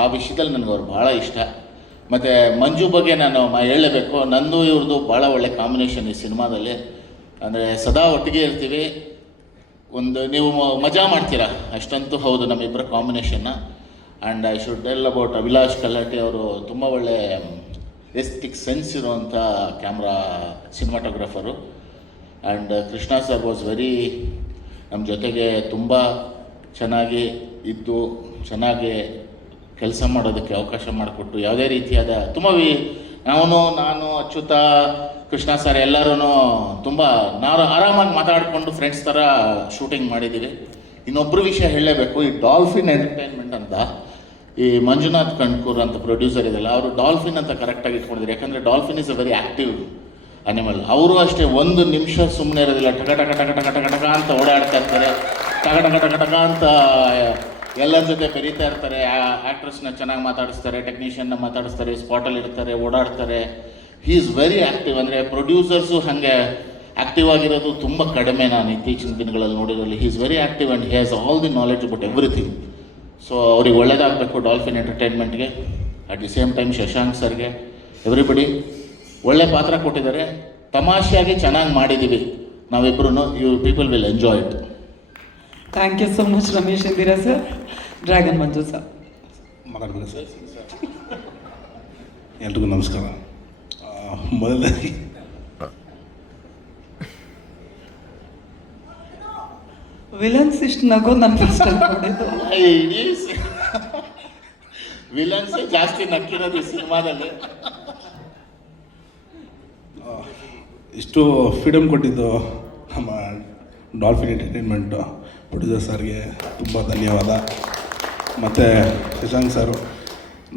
ಆ ವಿಷಯದಲ್ಲಿ ನನಗೆ ಅವ್ರು ಭಾಳ ಇಷ್ಟ. ಮತ್ತು ಮಂಜು ಬಗ್ಗೆ ನಾನು ಹೇಳಲೇಬೇಕು. ನಂದು ಇವ್ರದ್ದು ಭಾಳ ಒಳ್ಳೆ ಕಾಂಬಿನೇಷನ್ ಈ ಸಿನಿಮಾದಲ್ಲಿ. ಅಂದರೆ ಸದಾ ಒಟ್ಟಿಗೆ ಇರ್ತೀವಿ, ಒಂದು ನೀವು ಮಜಾ ಮಾಡ್ತೀರಾ ಅಷ್ಟಂತೂ ಹೌದು ನಮ್ಮಿಬ್ಬರ ಕಾಂಬಿನೇಷನ್ನ. And I should tell about Abhilash Kallatti. ಅವರು ತುಂಬ ಒಳ್ಳೆ ಎಸ್ಥೆಟಿಕ್ ಸೆನ್ಸ್ ಇರುವಂಥ ಕ್ಯಾಮ್ರಾ ಸಿನಿಮಾಟೋಗ್ರಫರು. And Krishna sir was very ನಮ್ಮ ಜೊತೆಗೆ ತುಂಬ ಚೆನ್ನಾಗಿ ಇದ್ದು, ಚೆನ್ನಾಗಿ ಕೆಲಸ ಮಾಡೋದಕ್ಕೆ ಅವಕಾಶ ಮಾಡಿಕೊಟ್ಟು, ಯಾವುದೇ ರೀತಿಯಾದ ತುಂಬ ನಾನು ಅಚ್ಯುತ, ಕೃಷ್ಣ ಸರ್ ಎಲ್ಲರೂ ತುಂಬ ನಾವು ಆರಾಮಾಗಿ ಮಾತಾಡಿಕೊಂಡು ಫ್ರೆಂಡ್ಸ್ ಥರ ಶೂಟಿಂಗ್ ಮಾಡಿದ್ದೀವಿ. ಇನ್ನೊಬ್ಬರು ವಿಷಯ ಹೇಳಲೇಬೇಕು. ಈ ಡಾಲ್ಫಿನ್ ಎಂಟರ್ಟೈನ್ಮೆಂಟ್ ಅಂತ ಈ ಮಂಜುನಾಥ್ ಕಣ್ಕೂರ್ ಅಂತ ಪ್ರೊಡ್ಯೂಸರ್ ಇದೆಲ್ಲ, ಅವರು ಡಾಲ್ಫಿನ್ ಅಂತ ಕರೆಕ್ಟಾಗಿ ಇಟ್ಕೊಂಡಿದ್ದಾರೆ. ಯಾಕಂದರೆ dolphin is a very active animal. ಅವರು ಅಷ್ಟೇ ಒಂದು ನಿಮಿಷ ಸುಮ್ಮನೆ ಇರೋದಿಲ್ಲ. ಟಕ ಟಕ ಟಕ ಟಕ ಟಕ ಟಕ ಅಂತ ಓಡಾಡ್ತಾ ಇರ್ತಾರೆ, ಟಕ ಟಕ ಟಕ ಟಕ ಅಂತ ಎಲ್ಲರ ಜೊತೆ ಬೆರೀತಾ ಇರ್ತಾರೆ. ಆ್ಯಕ್ಟ್ರಸ್ನ ಚೆನ್ನಾಗಿ ಮಾತಾಡಿಸ್ತಾರೆ, ಟೆಕ್ನಿಷಿಯನ್ನ ಮಾತಾಡಿಸ್ತಾರೆ, ಸ್ಪಾಟಲ್ಲಿ ಇರ್ತಾರೆ, ಓಡಾಡ್ತಾರೆ. He is very active. ಅಂದರೆ ಪ್ರೊಡ್ಯೂಸರ್ಸು ಹಾಗೆ ಆ್ಯಕ್ಟಿವ್ ಆಗಿರೋದು ತುಂಬ ಕಡಿಮೆ ನಾನು ಇತ್ತೀಚಿನ ದಿನಗಳಲ್ಲಿ ನೋಡಿರೋಲ್ಲಿ. He is very active and he has all the knowledge about everything. So ಅವ್ರಿಗೆ ಒಳ್ಳೇದಾಗಬೇಕು ಡಾಲ್ಫಿನ್ ಎಂಟರ್ಟೈನ್ಮೆಂಟ್ಗೆ. At the same time Shashank ಸರ್ಗೆ, ಎವ್ರಿಬಡಿ ಒಳ್ಳೆ ಪಾತ್ರ ಕೊಟ್ಟಿದ್ದಾರೆ. ತಮಾಷೆಯಾಗಿ ಚೆನ್ನಾಗಿ ಮಾಡಿದ್ದೀವಿ ನಾವಿಬ್ಬರೂ. You people will enjoy it. Thank you so much Ramesh Indira sir. Dragon Manju sir ಮಾತಾಡ್ಬೇಕು ಸರ್. ಎಲ್ರಿಗೂ ನಮಸ್ಕಾರ. ಮೊದಲನೇದಾಗಿ ವಿಲನ್ಸ್ ಇಷ್ಟು ನಗೋ ನನ್ನ ಫಸ್ಟ್ ನೋಡಿದ್ದು. ಇಡೀ ವಿಲನ್ಸೇ ಜಾಸ್ತಿ ನಕ್ಕಿರೋದು ಈ ಸಿನಿಮಾದಲ್ಲಿ. ಇಷ್ಟು ಫ್ರೀಡಮ್ ಕೊಟ್ಟಿದ್ದು ನಮ್ಮ ಡಾಲ್ಫಿನ್ ಎಂಟರ್ಟೈನ್ಮೆಂಟ್ ಪ್ರೊಡ್ಯೂಸರ್ ಸರ್ಗೆ ತುಂಬ ಧನ್ಯವಾದ. ಮತ್ತು ಶಶಾಂಕ್ ಸರು,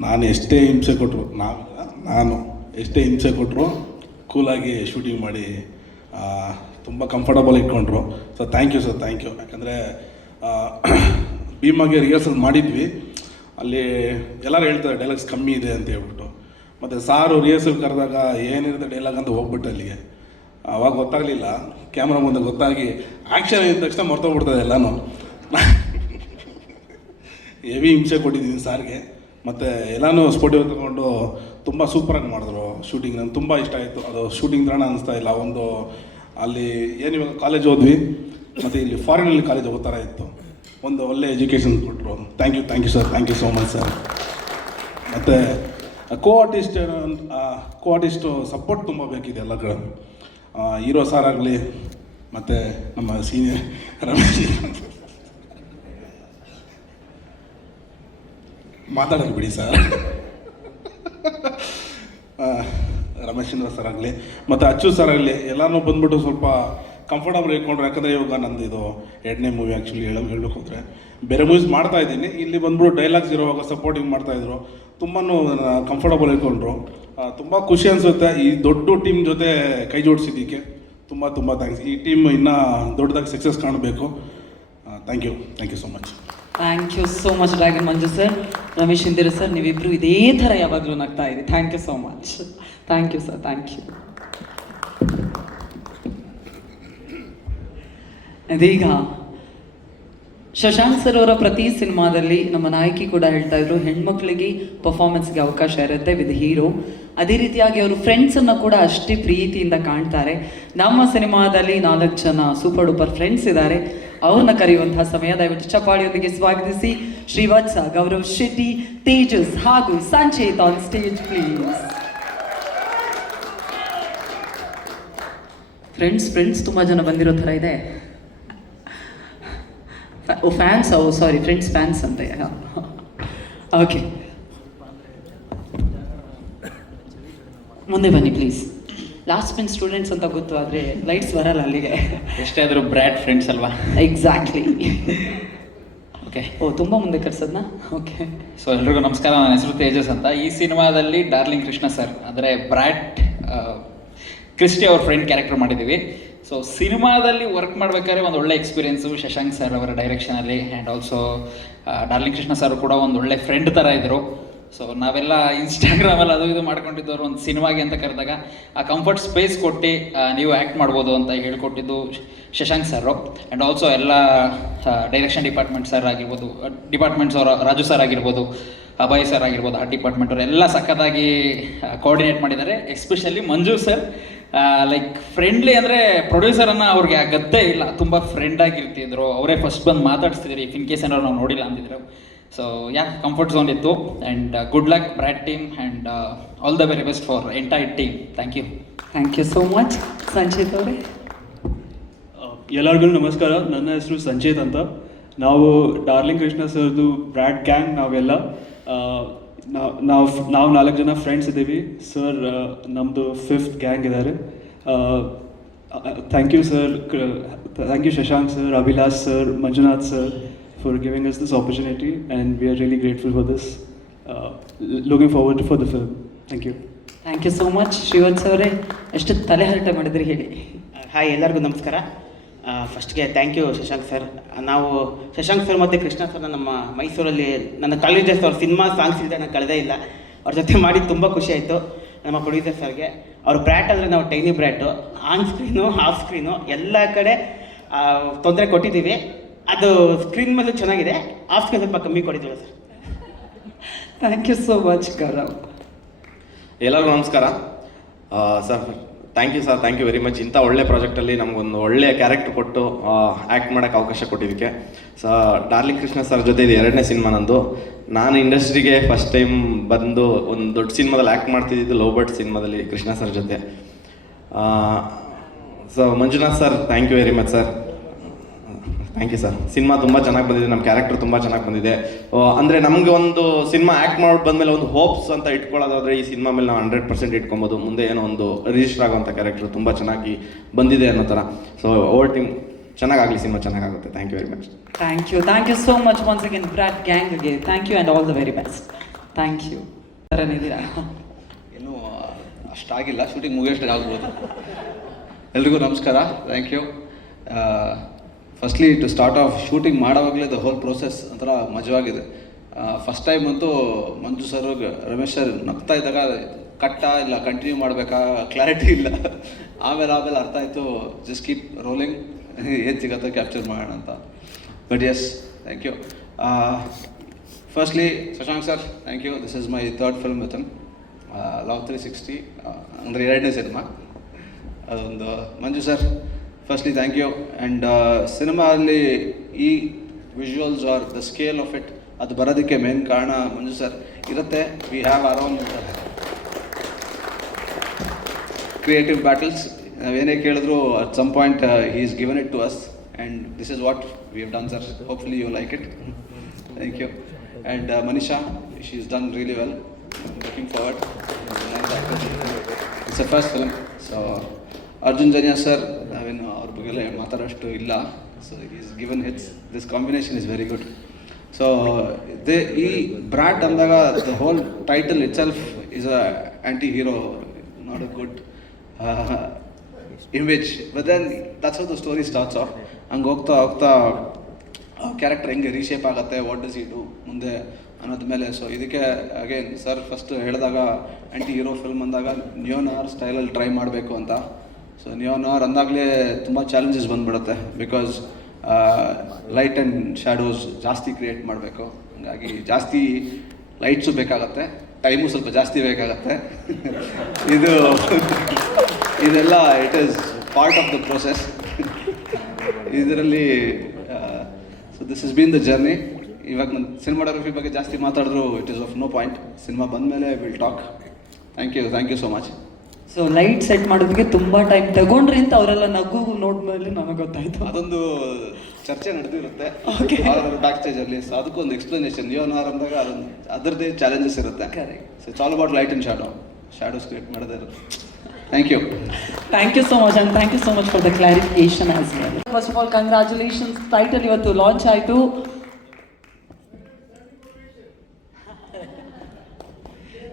ನಾನು ಎಷ್ಟೇ ಹಿಂಸೆ ಕೊಟ್ಟರು ನಾನು ಎಷ್ಟೇ ಹಿಂಸೆ ಕೊಟ್ಟರು ಕೂಲಾಗಿ ಶೂಟಿಂಗ್ ಮಾಡಿ ತುಂಬ ಕಂಫರ್ಟಬಲ್ ಇಟ್ಕೊಂಡ್ರು. So thank you sir, thank you. ಯಾಕಂದರೆ ಭೀಮಾಗೆ ರಿಹರ್ಸಲ್ ಮಾಡಿದ್ವಿ, ಅಲ್ಲಿ ಎಲ್ಲರೂ ಹೇಳ್ತಾರೆ ಡೈಲಾಗ್ಸ್ ಕಮ್ಮಿ ಇದೆ ಅಂತ ಹೇಳ್ಬಿಟ್ಟು. ಮತ್ತು ಸಾರು ರಿಹರ್ಸಲ್ ಕರೆದಾಗ ಏನಿರುತ್ತೆ ಡೈಲಾಗ್ ಅಂತ ಹೋಗ್ಬಿಟ್ಟು ಅಲ್ಲಿಗೆ ಅವಾಗ ಗೊತ್ತಾಗಲಿಲ್ಲ. ಕ್ಯಾಮ್ರಾ ಮುಂದೆ ಗೊತ್ತಾಗಿ ಆ್ಯಕ್ಷನ್ ಇದ್ದ ತಕ್ಷಣ ಮರ್ತೋಗ್ಬಿಡ್ತದೆ ಎಲ್ಲನೂ. ಹೆವಿ ಹಿಂಸೆ ಕೊಟ್ಟಿದ್ದೀನಿ ಸಾರ್ಗೆ. ಮತ್ತು ಎಲ್ಲನೂ ಸ್ಪೋಟಿವ್ ತಗೊಂಡು ತುಂಬ ಸೂಪರಾಗಿ ಮಾಡಿದ್ರು ಶೂಟಿಂಗ್. ನನಗೆ ತುಂಬ ಇಷ್ಟ ಆಯಿತು. ಅದು ಶೂಟಿಂಗ್ ಥರನೇ ಅನಿಸ್ತಾ ಇಲ್ಲ. ಒಂದು ಅಲ್ಲಿ ಏನಿವಾಗ ಕಾಲೇಜ್ ಹೋದ್ವಿ, ಮತ್ತು ಇಲ್ಲಿ ಫಾರಿನಲ್ಲಿ ಕಾಲೇಜ್ ಹೋಗೋ ಥರ ಇತ್ತು. ಒಂದು ಒಳ್ಳೆ ಎಜುಕೇಷನ್ ಕೊಟ್ಟರು. Thank you sir, thank you so much sir. ಮತ್ತು ಕೋ ಆರ್ಟಿಸ್ಟು ಸಪೋರ್ಟ್ ತುಂಬ ಬೇಕಿದೆ ಎಲ್ಲ ಕಡೆ. ಹೀರೋ ಸಾರ್ ಆಗಲಿ, ಮತ್ತು ನಮ್ಮ ಸೀನಿಯರ್ ರಮೇಶ್ ಮಾತಾಡೋದು ಬಿಡಿ ಸರ್. ರಮೇಶ್ ಚಂದ್ರ ಸರ್ ಆಗಲಿ ಮತ್ತು ಅಚ್ಚು ಸರ್ ಆಗಲಿ, ಎಲ್ಲನೂ ಬಂದ್ಬಿಟ್ಟು ಸ್ವಲ್ಪ ಕಂಫರ್ಟಬಲ್ ಇಟ್ಕೊಂಡ್ರು. ಯಾಕಂದರೆ ಇವಾಗ ನಂದು ಇದು 2ನೇ ಮೂವಿ ಆ್ಯಕ್ಚುಲಿ ಹೇಳಬೇಕು ಹೋದರೆ. ಬೇರೆ ಮೂವೀಸ್ ಮಾಡ್ತಾ ಇದ್ದೀನಿ, ಇಲ್ಲಿ ಬಂದ್ಬಿಟ್ಟು ಡೈಲಾಗ್ಸ್ ಇರುವಾಗ ಸಪೋರ್ಟಿಂಗ್ ಮಾಡ್ತಾಯಿದ್ರು, ತುಂಬಾ ಕಂಫರ್ಟಬಲ್ ಇಟ್ಕೊಂಡ್ರು. ತುಂಬ ಖುಷಿ ಅನಿಸುತ್ತೆ ಈ ದೊಡ್ಡ ಟೀಮ್ ಜೊತೆ ಕೈ ಜೋಡಿಸಿದ್ದಕ್ಕೆ. ತುಂಬ ತುಂಬ ಥ್ಯಾಂಕ್ಸ್. ಈ ಟೀಮ್ ಇನ್ನೂ ದೊಡ್ಡದಾಗಿ ಸಕ್ಸಸ್ ಕಾಣಬೇಕು. Thank you so much. Thank you so much dragon Manju sir, Ramesh Indira sir, ನೀವಿಬ್ಬರು ಇದೇ ಥರ ಯಾವಾಗಲೂ ನಗ್ತಾ ಇರಿ. Thank you so much. Thank you sir, thank you. ಇದೀಗ ಶಶಾಂಕ್ ಸರ್ ಅವರ ಪ್ರತಿ ಸಿನಿಮಾದಲ್ಲಿ ನಮ್ಮ ನಾಯಕಿ ಕೂಡ ಹೇಳ್ತಾ ಇದ್ರು, ಹೆಣ್ಮಕ್ಳಿಗೆ ಪರ್ಫಾರ್ಮೆನ್ಸ್ಗೆ ಅವಕಾಶ ಇರುತ್ತೆ ವಿತ್ ಹೀರೋ. ಅದೇ ರೀತಿಯಾಗಿ ಅವರು ಫ್ರೆಂಡ್ಸನ್ನು ಕೂಡ ಅಷ್ಟೇ ಪ್ರೀತಿಯಿಂದ ಕಾಣ್ತಾರೆ. ನಮ್ಮ ಸಿನಿಮಾದಲ್ಲಿ 4 ಜನ ಸೂಪರ್ ಡೂಪರ್ ಫ್ರೆಂಡ್ಸ್ ಇದ್ದಾರೆ, ಅವ್ರನ್ನ ಕರೆಯುವಂತಹ ಸಮಯ. ದಯವಿಟ್ಟು ಚಪ್ಪಾಳಿಯೊಂದಿಗೆ ಸ್ವಾಗತಿಸಿ ಶ್ರೀವತ್ಸ, ಗೌರವ್ ಶೆಟ್ಟಿ, ತೇಜಸ್ ಹಾಗೂ ಸಂಚೇತ್ ಆನ್ ಸ್ಟೇಜ್ ಪ್ಲೀಸ್. ಫ್ರೆಂಡ್ಸ್ ತುಂಬ ಜನ ಬಂದಿರೋ ಥರ ಇದೆ. ಫ್ಯಾನ್ಸ್, ಸಾರಿ ಫ್ರೆಂಡ್ಸ್ ಫ್ಯಾನ್ಸ್ ಅಂತೆ. ಓಕೆ, ಮುಂದೆ ಬನ್ನಿ ಪ್ಲೀಸ್. ಲಾಸ್ಟ್ ಬೆಂಚ್ ಸ್ಟೂಡೆಂಟ್ಸ್ ಅಂತ ಗೊತ್ತು, ಆದರೆ ಲೈಟ್ಸ್ ಬರಲ್ಲ ಅಲ್ಲಿಗೆ. ಎಷ್ಟೇ ಆದರೂ ಬ್ರ್ಯಾಡ್ ಫ್ರೆಂಡ್ಸ್ ಅಲ್ವಾ? ಎಕ್ಸಾಕ್ಟ್ಲಿ. ಓಕೆ, ತುಂಬ ಮುಂದೆ ಕರ್ಸದ್ನಾ? ಓಕೆ. ಸೊ ಎಲ್ರಿಗೂ ನಮಸ್ಕಾರ, ನನ್ನ ಹೆಸರು ತೇಜಸ್ ಅಂತ. ಈ ಸಿನಿಮಾದಲ್ಲಿ ಡಾರ್ಲಿಂಗ್ ಕೃಷ್ಣ ಸರ್ ಅಂದರೆ ಬ್ರ್ಯಾಡ್ ಕ್ರಿಸ್ಟಿ ಅವ್ರ ಫ್ರೆಂಡ್ ಕ್ಯಾರೆಕ್ಟರ್ ಮಾಡಿದ್ದೀವಿ. ಸೊ ಸಿನಿಮಾದಲ್ಲಿ ವರ್ಕ್ ಮಾಡ್ಬೇಕಾದ್ರೆ ಒಂದು ಒಳ್ಳೆ ಎಕ್ಸ್ಪೀರಿಯೆನ್ಸು ಶಶಾಂಕ್ ಸರ್ ಅವರ ಡೈರೆಕ್ಷನಲ್ಲಿ. And also darling Krishna sir ಕೂಡ ಒಂದು ಒಳ್ಳೆ ಫ್ರೆಂಡ್ ಥರ ಇದ್ದರು. ಸೊ ನಾವೆಲ್ಲ ಇನ್ಸ್ಟಾಗ್ರಾಮಲ್ಲಿ ಅದು ಇದು ಮಾಡ್ಕೊಂಡಿದ್ದವರು ಒಂದು ಸಿನಿಮಾಗೆ ಅಂತ ಕರೆದಾಗ ಆ ಕಂಫರ್ಟ್ ಸ್ಪೇಸ್ ಕೊಟ್ಟು ನೀವು ಆ್ಯಕ್ಟ್ ಮಾಡ್ಬೋದು ಅಂತ ಹೇಳ್ಕೊಟ್ಟಿದ್ದು ಶಶಾಂಕ್ ಸರು. ಆ್ಯಂಡ್ ಆಲ್ಸೋ ಎಲ್ಲ ಡೈರೆಕ್ಷನ್ ಡಿಪಾರ್ಟ್ಮೆಂಟ್ ಸರ್ ಆಗಿರ್ಬೋದು, ಡಿಪಾರ್ಟ್ಮೆಂಟ್ಸ್ ಅವರ ರಾಜು ಸರ್ ಆಗಿರ್ಬೋದು, ಅಭಯ್ ಸರ್ ಆಗಿರ್ಬೋದು, ಆರ್ಟ್ ಡಿಪಾರ್ಟ್ಮೆಂಟ್ ಅವರು ಎಲ್ಲ ಸಖತ್ತಾಗಿ ಕೋಆರ್ಡಿನೇಟ್ ಮಾಡಿದ್ದಾರೆ. ಎಸ್ಪೆಷಲಿ ಮಂಜು ಸರ್, ಲೈಕ್ ಫ್ರೆಂಡ್ಲಿ ಅಂದರೆ ಪ್ರೊಡ್ಯೂಸರನ್ನು ಅವ್ರಿಗೆ ಆ ಗದ್ದೆ ಇಲ್ಲ, ತುಂಬ ಫ್ರೆಂಡ್ ಆಗಿರ್ತಿದ್ರು. ಅವರೇ ಫಸ್ಟ್ ಬಂದು ಮಾತಾಡಿಸ್ತಿದ್ರು ಇಫ್ ಇನ್ ಕೇಸ್ ಏನಾದ್ರು ನಾವು ನೋಡಿಲ್ಲ ಅಂತಿದ್ರು. ಸೊ ಕಂಫರ್ಟ್ ಝೋನ್ ಇತ್ತು. And good luck brat team and all the very best for entire team. Thank you. Thank you so much. Sanchit ಅವರೇ. ಎಲ್ಲರಿಗೂ ನಮಸ್ಕಾರ, ನನ್ನ ಹೆಸರು ಸಂಚೇತ್ ಅಂತ. ನಾವು ಡಾರ್ಲಿಂಗ್ ಕೃಷ್ಣ ಸರ್ದು ಬ್ರ್ಯಾಡ್ ಗ್ಯಾಂಗ್ ನಾವೆಲ್ಲ. ನಾವು 4 ಜನ ಫ್ರೆಂಡ್ಸ್ ಇದ್ದೀವಿ. ಸರ್ ನಮ್ಮದು 5th ಗ್ಯಾಂಗ್ ಇದ್ದಾರೆ. Thank you sir, thank you Shashank sir, Abhilash sir, Manjunath sir for giving us this opportunity, and we are really grateful for this. Looking forward for the film. Thank you. Thank you so much. Srivatsa ಅವರೇ, ಎಷ್ಟು ತಲೆ ಹರಟೆ ಮಾಡಿದ್ರಿ ಹೇಳಿ. Hi, ಎಲ್ಲರಿಗೂ ನಮಸ್ಕಾರ. ಫಸ್ಟ್ಗೆ thank you Shashank sir. ನಾವು ಶಶಾಂಕ್ ಸರ್ ಮತ್ತು ಕೃಷ್ಣ ಸರ್ನ ನಮ್ಮ ಮೈಸೂರಲ್ಲಿ ನನ್ನ ಕಾಲೇಜ್ ಡೇಸ್ ಅವ್ರ ಸಿನಿಮಾ ಸಾಂಗ್ಸ್ ಇಲ್ಲದೆ ನಾನು ಕಳೆದೇ ಇಲ್ಲ. ಅವ್ರ ಜೊತೆ ಮಾಡಿ ತುಂಬ ಖುಷಿ ಆಯಿತು. ನಮ್ಮ ಪ್ರೊಡ್ಯೂಸರ್ ಸರ್ಗೆ ಅವ್ರ ಬ್ರ್ಯಾಟ್ ಅಂದರೆ ನಾವು tiny ಬ್ರ್ಯಾಟು, on screen of screen ಎಲ್ಲ ಕಡೆ ತೊಂದರೆ ಕೊಟ್ಟಿದ್ದೀವಿ. ಅದು ಸ್ಕ್ರೀನ್ ಮೇಲೆ ಚೆನ್ನಾಗಿದೆ, ಆಫ್ ಸ್ಕ್ರೀನ್ ಸ್ವಲ್ಪ ಕಮ್ಮಿ ಕೊಟ್ಟಿದ್ದೀವಿ sir. Thank you so much Gaurav. ಎಲ್ಲರಿಗೂ ನಮಸ್ಕಾರ sir. Thank you sir, thank you very much. ಇಂಥ ಒಳ್ಳೆ ಪ್ರಾಜೆಕ್ಟಲ್ಲಿ ನಮಗೊಂದು ಒಳ್ಳೆಯ ಕ್ಯಾರೆಕ್ಟರ್ ಕೊಟ್ಟು ಆ್ಯಕ್ಟ್ ಮಾಡೋಕ್ಕೆ ಅವಕಾಶ ಕೊಟ್ಟಿದ್ದಕ್ಕೆ. ಸೊ ಡಾರ್ಲಿಂಗ್ ಕೃಷ್ಣ ಸರ್ ಜೊತೆ ಇದು 2ನೇ ಸಿನಿಮಾ ನಂದು. ನಾನು ಇಂಡಸ್ಟ್ರಿಗೆ ಫಸ್ಟ್ ಟೈಮ್ ಬಂದು ಒಂದು ದೊಡ್ಡ ಸಿನಿಮಾದಲ್ಲಿ ಆ್ಯಕ್ಟ್ ಮಾಡ್ತಿದ್ದು ಲವ್ ಬರ್ಡ್ ಸಿನಿಮಾದಲ್ಲಿ ಕೃಷ್ಣ ಸರ್ ಜೊತೆ. So Manjunath sir, thank you very much sir. Thank you sir. Cinema ತುಂಬ ಚೆನ್ನಾಗಿ ಬಂದಿದೆ, ನಮ್ಮ ಕ್ಯಾರೆಕ್ಟರ್ ತುಂಬ ಚೆನ್ನಾಗಿ ಬಂದಿದೆ. ಅಂದರೆ ನಮಗೆ ಒಂದು ಸಿನಿಮಾ ಆ್ಯಕ್ಟ್ ಮಾಡಿ ಬಂದಮೇಲೆ ಒಂದು ಹೋಪ್ಸ್ ಅಂತ ಇಟ್ಕೊಳ್ಳೋದಾದರೆ ಈ ಸಿನಿಮಾ ಮೇಲೆ ನಾವು 100% ಇಟ್ಕೊಬೋದು. ಮುಂದೆ ಏನೋ ಒಂದು ರಿಜಿಸ್ಟರ್ ಆಗೋವಂಥ ಕ್ಯಾರೆಕ್ಟರ್ ತುಂಬ ಚೆನ್ನಾಗಿ ಬಂದಿದೆ ಅನ್ನೋ ಥರ. ಸೊ ಓವರ್ ಟೀಮ್ ಚೆನ್ನಾಗಾಗಲಿ, ಸಿನಿಮಾ ಚೆನ್ನಾಗಾಗುತ್ತೆ. Thank you very much. Thank you so much once again Brat ಗ್ಯಾಂಗ್ಗೆ. Thank you and all the very best. Thank you. ಥರನಿದ್ದೀರಾ? ಇನ್ನೂ ಅಷ್ಟಾಗಿಲ್ಲ, ಶೂಟಿಂಗ್ ಮುಗಿಯೋಷ್ಟಾಗಿ ಆಗ್ಬೋದು. ಎಲ್ರಿಗೂ ನಮಸ್ಕಾರ, thank you. Firstly to start of shooting ಮಾಡೋವಾಗಲೇ ದ ಹೋಲ್ ಪ್ರೋಸೆಸ್ ಒಂಥರ ಮಜವಾಗಿದೆ. ಫಸ್ಟ್ ಟೈಮ್ ಅಂತೂ ಮಂಜು ಸರ್, ರಮೇಶ್ ಸರ್ ನಗ್ತಾ ಇದ್ದಾಗ ಕಟ್ಟ ಇಲ್ಲ ಕಂಟಿನ್ಯೂ ಮಾಡಬೇಕಾ ಕ್ಲಾರಿಟಿ ಇಲ್ಲ. ಆಮೇಲೆ ಅರ್ಥ ಆಯಿತು, ಜಸ್ಟ್ ಕೀಪ್ ರೋಲಿಂಗ್, ಏನು ಸಿಗತ್ತೋ ಕ್ಯಾಪ್ಚರ್ ಮಾಡೋಣ ಅಂತ. But yes, thank you. Firstly Shashank sir, thank you. This is my 3rd film with him. Love 360 ಅಂದರೆ 2ನೇ ಸಿನಿಮಾ ಅದೊಂದು. Manju sir, firstly thank you. And cinema ಈ visuals are the scale of it ಅದು ಬರೋದಕ್ಕೆ ಮೇನ್ ಕಾರಣ ಮಂಜು ಸರ್ ಇರುತ್ತೆ. We have our own creative battles. ನಾವೇನೇ ಕೇಳಿದ್ರು at some point he is given it to us and this is what we have done sir. Hopefully you like it. Thank you. And Manisha, she is done really well. Looking forward. It's a first film. So Arjun Janya sir, ಅವ್ರ ಬಗ್ಗೆ ಮಾತಾಡೋಷ್ಟು ಇಲ್ಲ. So is given hits, this combination is very good. So ಈ brat ಅಂದಾಗ the whole title itself is a anti hero, not a good image. But then that's how the story starts off. ಹಂಗೆ ಹೋಗ್ತಾ ಹೋಗ್ತಾ character ಹೆಂಗೆ reshape ಆಗುತ್ತೆ, what does ಈ do ಮುಂದೆ ಅನ್ನೋದ ಮೇಲೆ. ಸೊ ಇದಕ್ಕೆ ಅಗೇನ್ ಸರ್ ಫಸ್ಟ್ ಹೇಳಿದಾಗ ಆ್ಯಂಟಿ ಹೀರೋ ಫಿಲ್ಮ್ ಅಂದಾಗ ನಿಯೋನಾರ್ ಸ್ಟೈಲಲ್ಲಿ ಟ್ರೈ ಮಾಡಬೇಕು ಅಂತ. ಸೊ ನಿಯೋನಾರ್ ಅಂದಾಗಲೇ ತುಂಬ ಚಾಲೆಂಜಸ್ ಬಂದುಬಿಡುತ್ತೆ, ಬಿಕಾಸ್ ಲೈಟ್ ಆ್ಯಂಡ್ ಶ್ಯಾಡೋಸ್ ಜಾಸ್ತಿ ಕ್ರಿಯೇಟ್ ಮಾಡಬೇಕು. ಹಾಗಾಗಿ ಜಾಸ್ತಿ ಲೈಟ್ಸು ಬೇಕಾಗತ್ತೆ, ಟೈಮು ಸ್ವಲ್ಪ ಜಾಸ್ತಿ ಬೇಕಾಗತ್ತೆ. ಇದೆಲ್ಲ it is part of the process. ಇದರಲ್ಲಿ so this is been the journey. ಇವಾಗ ನಾನು ಸಿನಿಮಾಟೋಗ್ರಫಿ ಬಗ್ಗೆ ಜಾಸ್ತಿ ಮಾತಾಡಿದ್ರು it is of no point. Cinema ಬಂದಮೇಲೆ will talk. Thank you so much. So light set ಮಾಡೋದಕ್ಕೆ ತುಂಬ ಟೈಮ್ ತಗೊಂಡ್ರಿ ಅಂತ ಅವರೆಲ್ಲ ನಗು ನೋಡ್ಮೇಲೆ ನನಗೆ ಗೊತ್ತಾಯ್ತು. ಅದೊಂದು ಚರ್ಚೆ ನಡೆದಿರುತ್ತೆ ಬ್ಯಾಕ್ ಸ್ಟೇಜಲ್ಲಿ. ಸೊ ಅದಕ್ಕೂ ಒಂದು ಎಕ್ಸ್ಪ್ಲನೇಷನ್. ನಿಯೋನಾರ್ ಅಂದಾಗ ಅದೊಂದು ಅದರದ್ದೇ ಚಾಲೆಂಜಸ್ ಇರುತ್ತೆ. So it's all about light and shadows create ಮಾಡೋದೇ ಇರುತ್ತೆ. Thank you. Thank you so much, and thank you so much for the clarification as well. First of all, congratulations. Title ಇವತ್ತು launch ಆಯಿತು.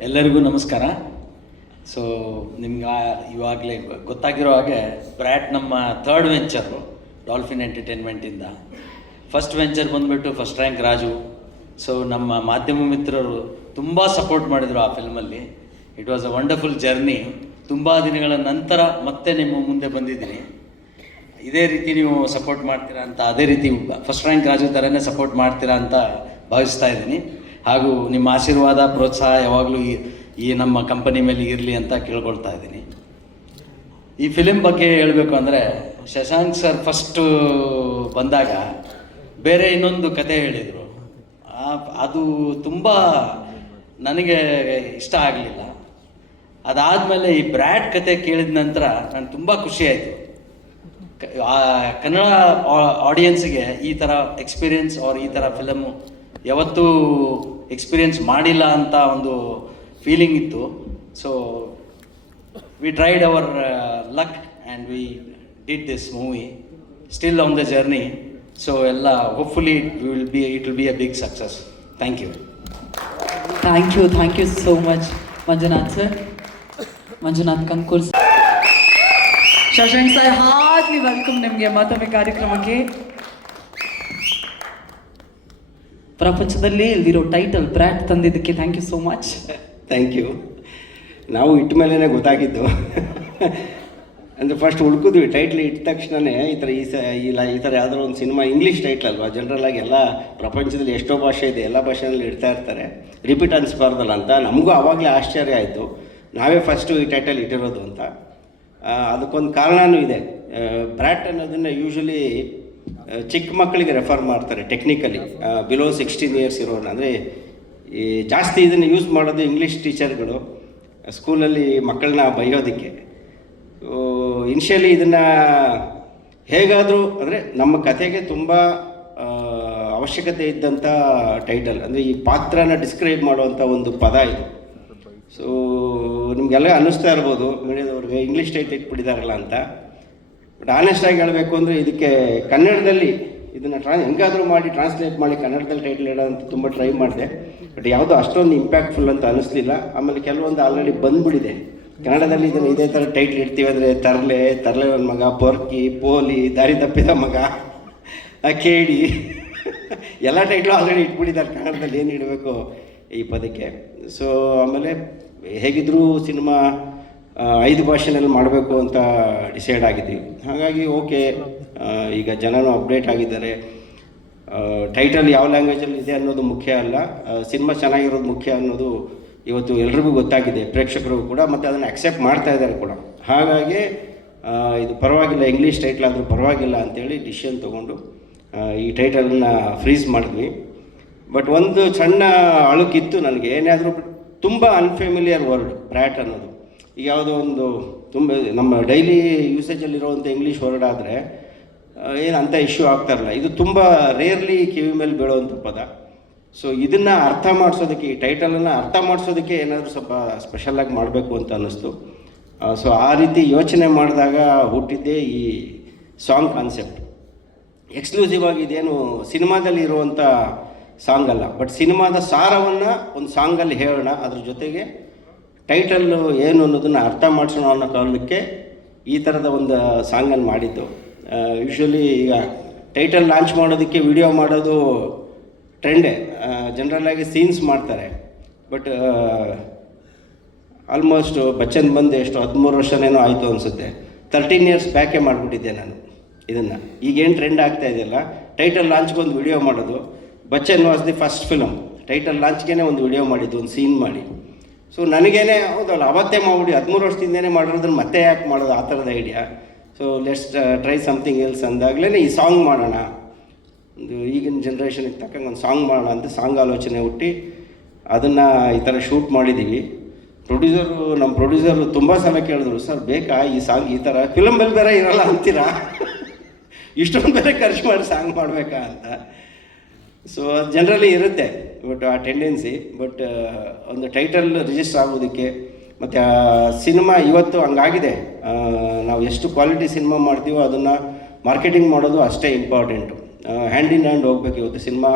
ಎಲ್ಲರಿಗೂ ನಮಸ್ಕಾರ. So ನಿಮ್ಗೆ ಇವಾಗಲೇ ಗೊತ್ತಾಗಿರೋ ಹಾಗೆ Brat ನಮ್ಮ ಥರ್ಡ್ ವೆಂಚರು ಡಾಲ್ಫಿನ್ ಎಂಟರ್ಟೈನ್ಮೆಂಟಿಂದ. ಫಸ್ಟ್ ವೆಂಚರ್ ಬಂದುಬಿಟ್ಟು ಫಸ್ಟ್ ರ್ಯಾಂಕ್ ರಾಜು. ಸೊ ನಮ್ಮ ಮಾಧ್ಯಮ ಮಿತ್ರರು ತುಂಬ ಸಪೋರ್ಟ್ ಮಾಡಿದರು ಆ ಫಿಲ್ಮಲ್ಲಿ. It was a wonderful journey. ತುಂಬ ದಿನಗಳ ನಂತರ ಮತ್ತೆ ನಿಮ್ಮ ಮುಂದೆ ಬಂದಿದ್ದೀನಿ. ಇದೇ ರೀತಿ ನೀವು ಸಪೋರ್ಟ್ ಮಾಡ್ತೀರಾ ಅಂತ, ಅದೇ ರೀತಿ ಫಸ್ಟ್ ರ್ಯಾಂಕ್ ರಾಜು ಥರನೇ ಸಪೋರ್ಟ್ ಮಾಡ್ತೀರಾ ಅಂತ ಭಾವಿಸ್ತಾ ಇದ್ದೀನಿ. ಹಾಗೂ ನಿಮ್ಮ ಆಶೀರ್ವಾದ ಪ್ರೋತ್ಸಾಹ ಯಾವಾಗಲೂ ಈ ನಮ್ಮ ಕಂಪನಿ ಮೇಲೆ ಇರಲಿ ಅಂತ ಕೇಳ್ಕೊಳ್ತಾ ಇದ್ದೀನಿ. ಈ ಫಿಲಿಮ್ ಬಗ್ಗೆ ಹೇಳಬೇಕು ಅಂದರೆ, ಶಶಾಂಕ್ ಸರ್ ಫಸ್ಟು ಬಂದಾಗ ಬೇರೆ ಇನ್ನೊಂದು ಕತೆ ಹೇಳಿದರು. ಅದು ತುಂಬ ನನಗೆ ಇಷ್ಟ ಆಗಲಿಲ್ಲ. ಅದಾದಮೇಲೆ ಈ ಬ್ರ್ಯಾಟ್ ಕತೆ ಕೇಳಿದ ನಂತರ ನನಗೆ ತುಂಬ ಖುಷಿಯಾಯಿತು. ಕನ್ನಡ ಆಡಿಯನ್ಸಿಗೆ ಈ ಥರ ಎಕ್ಸ್ಪೀರಿಯನ್ಸ್ ಈ ಥರ ಫಿಲಮು ಯಾವತ್ತೂ ಎಕ್ಸ್ಪೀರಿಯನ್ಸ್ ಮಾಡಿಲ್ಲ ಅಂತ ಒಂದು ಫೀಲಿಂಗ್ ಇತ್ತು. So we tried our luck and we did this movie, still on the journey. So ಎಲ್ಲ hopefully it will be a big success. Thank you. Thank you so much Manjunath sir. Manjunath Kankur, Shashank sir, heartly welcome ನಿಮಗೆ ಮತ್ತೊಮ್ಮೆ ಕಾರ್ಯಕ್ರಮಕ್ಕೆ. ಪ್ರಪಂಚದಲ್ಲಿ ಇಲ್ದಿರೋ title Brat ತಂದಿದ್ದಕ್ಕೆ thank you so much. Thank you. ನಾವು ಇಟ್ಟ ಮೇಲೇ ಗೊತ್ತಾಗಿದ್ದು. ಅಂದರೆ ಫಸ್ಟ್ ಹುಡುಕಿದ್ವಿ, ಟೈಟ್ಲ್ ಇಟ್ಟ ತಕ್ಷಣವೇ ಈ ಥರ ಯಾವುದಾದ್ರು ಒಂದು ಸಿನಿಮಾ ಇಂಗ್ಲೀಷ್ ಟೈಟ್ಲ್ ಅಲ್ವಾ, ಜನರಲಾಗಿ ಎಲ್ಲ ಪ್ರಪಂಚದಲ್ಲಿ ಎಷ್ಟೋ ಭಾಷೆ ಇದೆ, ಎಲ್ಲ ಭಾಷೆಯಲ್ಲಿ ಇಡ್ತಾ ಇರ್ತಾರೆ, ರಿಪೀಟ್ ಅನಿಸ್ಬಾರ್ದಲ್ಲ ಅಂತ. ನಮಗೂ ಆವಾಗಲೇ ಆಶ್ಚರ್ಯ ಆಯಿತು, ನಾವೇ ಫಸ್ಟು ಈ ಟೈಟಲ್ ಇಟ್ಟಿರೋದು ಅಂತ. ಅದಕ್ಕೊಂದು ಕಾರಣವೂ ಇದೆ. ಬ್ರ್ಯಾಟ್ ಅನ್ನೋದನ್ನು ಯೂಶ್ವಲಿ ಚಿಕ್ಕ ಮಕ್ಕಳಿಗೆ ರೆಫರ್ ಮಾಡ್ತಾರೆ ಟೆಕ್ನಿಕಲಿ, ಬಿಲೋ 16 ಇಯರ್ಸ್ ಇರೋರು. ಅಂದರೆ ಈ ಜಾಸ್ತಿ ಇದನ್ನು ಯೂಸ್ ಮಾಡೋದು ಇಂಗ್ಲೀಷ್ ಟೀಚರ್ಗಳು ಸ್ಕೂಲಲ್ಲಿ ಮಕ್ಕಳನ್ನ ಬೈಯೋದಕ್ಕೆ. ಇನಿಷಿಯಲಿ ಇದನ್ನು ಹೇಗಾದರೂ ಅಂದರೆ ನಮ್ಮ ಕಥೆಗೆ ತುಂಬ ಅವಶ್ಯಕತೆ ಇದ್ದಂಥ ಟೈಟಲ್, ಅಂದರೆ ಈ ಪಾತ್ರನ ಡಿಸ್ಕ್ರೈಬ್ ಮಾಡುವಂಥ ಒಂದು ಪದ ಇದು. ಸೊ ನಿಮಗೆಲ್ಲ ಅನ್ನಿಸ್ತಾ ಇರ್ಬೋದು ಮೀಡಿಯಾದವ್ರಿಗೆ ಇಂಗ್ಲೀಷ್ ಟೈಟ್ಲ್ ಇಟ್ಬಿಟ್ಟಿದ್ದಾರಲ್ಲ ಅಂತ. ಬಟ್ ಆನೆಸ್ಟಾಗಿ ಹೇಳಬೇಕು ಅಂದರೆ ಇದಕ್ಕೆ ಕನ್ನಡದಲ್ಲಿ ಇದನ್ನು ಹೆಂಗಾದರೂ ಮಾಡಿ ಟ್ರಾನ್ಸ್ಲೇಟ್ ಮಾಡಿ ಕನ್ನಡದಲ್ಲಿ ಟೈಟ್ಲ್ ಇಡೋ ಅಂತ ತುಂಬ ಟ್ರೈ ಮಾಡಿದೆ. ಬಟ್ ಯಾವುದೋ ಅಷ್ಟೊಂದು ಇಂಪ್ಯಾಕ್ಟ್ಫುಲ್ ಅಂತ ಅನ್ನಿಸ್ಲಿಲ್ಲ. ಆಮೇಲೆ ಕೆಲವೊಂದು ಆಲ್ರೆಡಿ ಬಂದ್ಬಿಟ್ಟಿದೆ ಕನ್ನಡದಲ್ಲಿ. ಇದನ್ನು ಇದೇ ಥರ ಟೈಟ್ಲ್ ಇಡ್ತೀವಿ ಅಂದರೆ ತರಲೆ ಒಂದು ಮಗ, ಪೊರ್ಕಿ, ಪೋಲಿ, ದಾರಿ ತಪ್ಪಿದ ಮಗ, ಕೇಡಿ, ಎಲ್ಲ ಟೈಟ್ಲು ಆಲ್ರೆಡಿ ಇಟ್ಬಿಟ್ಟಿದ್ದಾರೆ ಕನ್ನಡದಲ್ಲಿ. ಏನು ಇಡಬೇಕು ಈ ಪದಕ್ಕೆ? ಸೊ ಆಮೇಲೆ ಹೇಗಿದ್ದರೂ ಸಿನಿಮಾ 5 ಭಾಷೆನಲ್ಲಿ ಮಾಡಬೇಕು ಅಂತ ಡಿಸೈಡ್ ಆಗಿದ್ವಿ. ಹಾಗಾಗಿ ಓಕೆ, ಈಗ ಜನನೂ ಅಪ್ಡೇಟ್ ಆಗಿದ್ದಾರೆ. ಟೈಟಲ್ ಯಾವ ಲ್ಯಾಂಗ್ವೇಜಲ್ಲಿ ಇದೆ ಅನ್ನೋದು ಮುಖ್ಯ ಅಲ್ಲ, ಸಿನಿಮಾ ಚೆನ್ನಾಗಿರೋದು ಮುಖ್ಯ ಅನ್ನೋದು ಇವತ್ತು ಎಲ್ರಿಗೂ ಗೊತ್ತಾಗಿದೆ, ಪ್ರೇಕ್ಷಕರಿಗೂ ಕೂಡ, ಮತ್ತು ಅದನ್ನು ಅಕ್ಸೆಪ್ಟ್ ಮಾಡ್ತಾ ಇದ್ದಾರೆ ಕೂಡ. ಹಾಗಾಗಿ ಇದು ಪರವಾಗಿಲ್ಲ, ಇಂಗ್ಲೀಷ್ ಟೈಟ್ಲ್ ಆದರೂ ಪರವಾಗಿಲ್ಲ ಅಂತೇಳಿ ಡಿಸಿಷನ್ ತೊಗೊಂಡು ಈ ಟೈಟಲನ್ನು ಫ್ರೀಸ್ ಮಾಡಿದ್ವಿ. ಬಟ್ ಒಂದು ಸಣ್ಣ ಅಳುಕಿತ್ತು ನನಗೆ, ಏನಾದರೂ ತುಂಬ ಅನ್ಫೆಮಿಲಿಯರ್ ವರ್ಡ್ ಬ್ರ್ಯಾಟ್ ಅನ್ನೋದು. ಈಗ ಯಾವುದೋ ಒಂದು ತುಂಬ ನಮ್ಮ ಡೈಲಿ ಯೂಸೇಜಲ್ಲಿರುವಂಥ ಇಂಗ್ಲೀಷ್ ವರ್ಡ್ ಆದರೆ ಏನು ಅಂಥ ಇಶ್ಯೂ ಆಗ್ತಾರಲ್ಲ, ಇದು ತುಂಬ ರೇರ್ಲಿ ಕಿವಿ ಮೇಲೆ ಬೀಳುವಂಥ ಪದ. ಸೊ ಇದನ್ನು ಅರ್ಥ ಮಾಡಿಸೋದಕ್ಕೆ, ಈ ಟೈಟಲನ್ನು ಅರ್ಥ ಮಾಡಿಸೋದಕ್ಕೆ ಏನಾದರೂ ಸ್ವಲ್ಪ ಸ್ಪೆಷಲಾಗಿ ಮಾಡಬೇಕು ಅಂತ ಅನ್ನಿಸ್ತು. ಸೊ ಆ ರೀತಿ ಯೋಚನೆ ಮಾಡಿದಾಗ ಹುಟ್ಟಿದ್ದೇ ಈ ಸಾಂಗ್ ಕಾನ್ಸೆಪ್ಟ್. ಎಕ್ಸ್ಕ್ಲೂಸಿವ್ ಆಗಿ ಇದೇನು ಸಿನಿಮಾದಲ್ಲಿ ಇರುವಂಥ ಸಾಂಗ್ ಅಲ್ಲ, ಬಟ್ ಸಿನಿಮಾದ ಸಾರವನ್ನು ಒಂದು ಸಾಂಗಲ್ಲಿ ಹೇಳೋಣ, ಅದ್ರ ಜೊತೆಗೆ ಟೈಟಲ್ಲು ಏನು ಅನ್ನೋದನ್ನು ಅರ್ಥ ಮಾಡಿಸೋಣ ಅನ್ನೋ ಕಾರಣಕ್ಕೆ ಈ ಥರದ ಒಂದು ಸಾಂಗನ್ನು ಮಾಡಿದ್ದು. ಯೂಶ್ವಲಿ ಈಗ ಟೈಟಲ್ ಲಾಂಚ್ ಮಾಡೋದಕ್ಕೆ ವಿಡಿಯೋ ಮಾಡೋದು ಟ್ರೆಂಡೇ, ಜನರಲ್ಲಾಗಿ ಸೀನ್ಸ್ ಮಾಡ್ತಾರೆ. ಬಟ್ ಆಲ್ಮೋಸ್ಟ್ ಬಚ್ಚನ್ ಬಂದು ಎಷ್ಟು 13 ವರ್ಷನೇನೋ ಆಯಿತು ಅನಿಸುತ್ತೆ. 13 ಇಯರ್ಸ್ ಬ್ಯಾಕೇ ಮಾಡಿಬಿಟ್ಟಿದ್ದೆ ನಾನು ಇದನ್ನು. ಈಗೇನು ಟ್ರೆಂಡ್ ಆಗ್ತಾ ಇದೆಯಲ್ಲ, ಟೈಟಲ್ ಲಾಂಚ್ಗೆ ಒಂದು ವಿಡಿಯೋ ಮಾಡೋದು. Bachchan was the first film, title ಲಾಂಚ್ಗೆ ಒಂದು ವಿಡಿಯೋ ಮಾಡಿದ್ದು, ಒಂದು ಸೀನ್ ಮಾಡಿ. ಸೊ ನನಗೇನೆ ಹೌದಲ್ಲ, ಅವತ್ತೇ ಮಾಡ್ಬಿಡಿ, 13 ವರ್ಷದಿಂದನೇ ಮಾಡಿರೋದನ್ನು ಮತ್ತೆ ಯಾಕೆ ಮಾಡೋದು, ಆ ಥರದ idea. So let's try something else ಅಂದಾಗಲೇ ಈ ಸಾಂಗ್ ಮಾಡೋಣ, ಒಂದು ಈಗಿನ ಜನ್ರೇಷನ್ಗೆ ತಕ್ಕಂಗೆ ಒಂದು ಸಾಂಗ್ ಮಾಡೋಣ ಅಂತ ಸಾಂಗ್ ಆಲೋಚನೆ ಹುಟ್ಟಿ ಅದನ್ನು ಈ ಥರ ಶೂಟ್ ಮಾಡಿದ್ದೀವಿ. ನಮ್ಮ ಪ್ರೊಡ್ಯೂಸರು ತುಂಬ ಸಲ ಕೇಳಿದ್ರು, ಸರ್ ಬೇಕಾ ಈ ಸಾಂಗ್, ಈ ಥರ ಫಿಲಮಲ್ಲಿ ಬೇರೆ ಇರೋಲ್ಲ ಅಂತೀರಾ, ಇಷ್ಟೊಂದು ಬೇರೆ ಖರ್ಚು ಮಾಡಿ ಸಾಂಗ್ ಮಾಡಬೇಕಾ ಅಂತ. ಸೊ ಅದು ಜನರಲಿ ಇರುತ್ತೆ, ಬಟ್ ಆ ಟೆಂಡೆನ್ಸಿ. ಬಟ್ ಒಂದು ಟೈಟಲ್ ರಿಜಿಸ್ಟರ್ ಆಗೋದಕ್ಕೆ ಮತ್ತು ಆ ಸಿನಿಮಾ ಇವತ್ತು ಹಂಗಾಗಿದೆ. ನಾವು ಎಷ್ಟು ಕ್ವಾಲಿಟಿ ಸಿನಿಮಾ ಮಾಡ್ತೀವೋ ಅದನ್ನು ಮಾರ್ಕೆಟಿಂಗ್ ಮಾಡೋದು ಅಷ್ಟೇ ಇಂಪಾರ್ಟೆಂಟು. ಹ್ಯಾಂಡ್ ಇನ್ ಹ್ಯಾಂಡ್ ಹೋಗ್ಬೇಕು ಇವತ್ತು ಸಿನಿಮಾ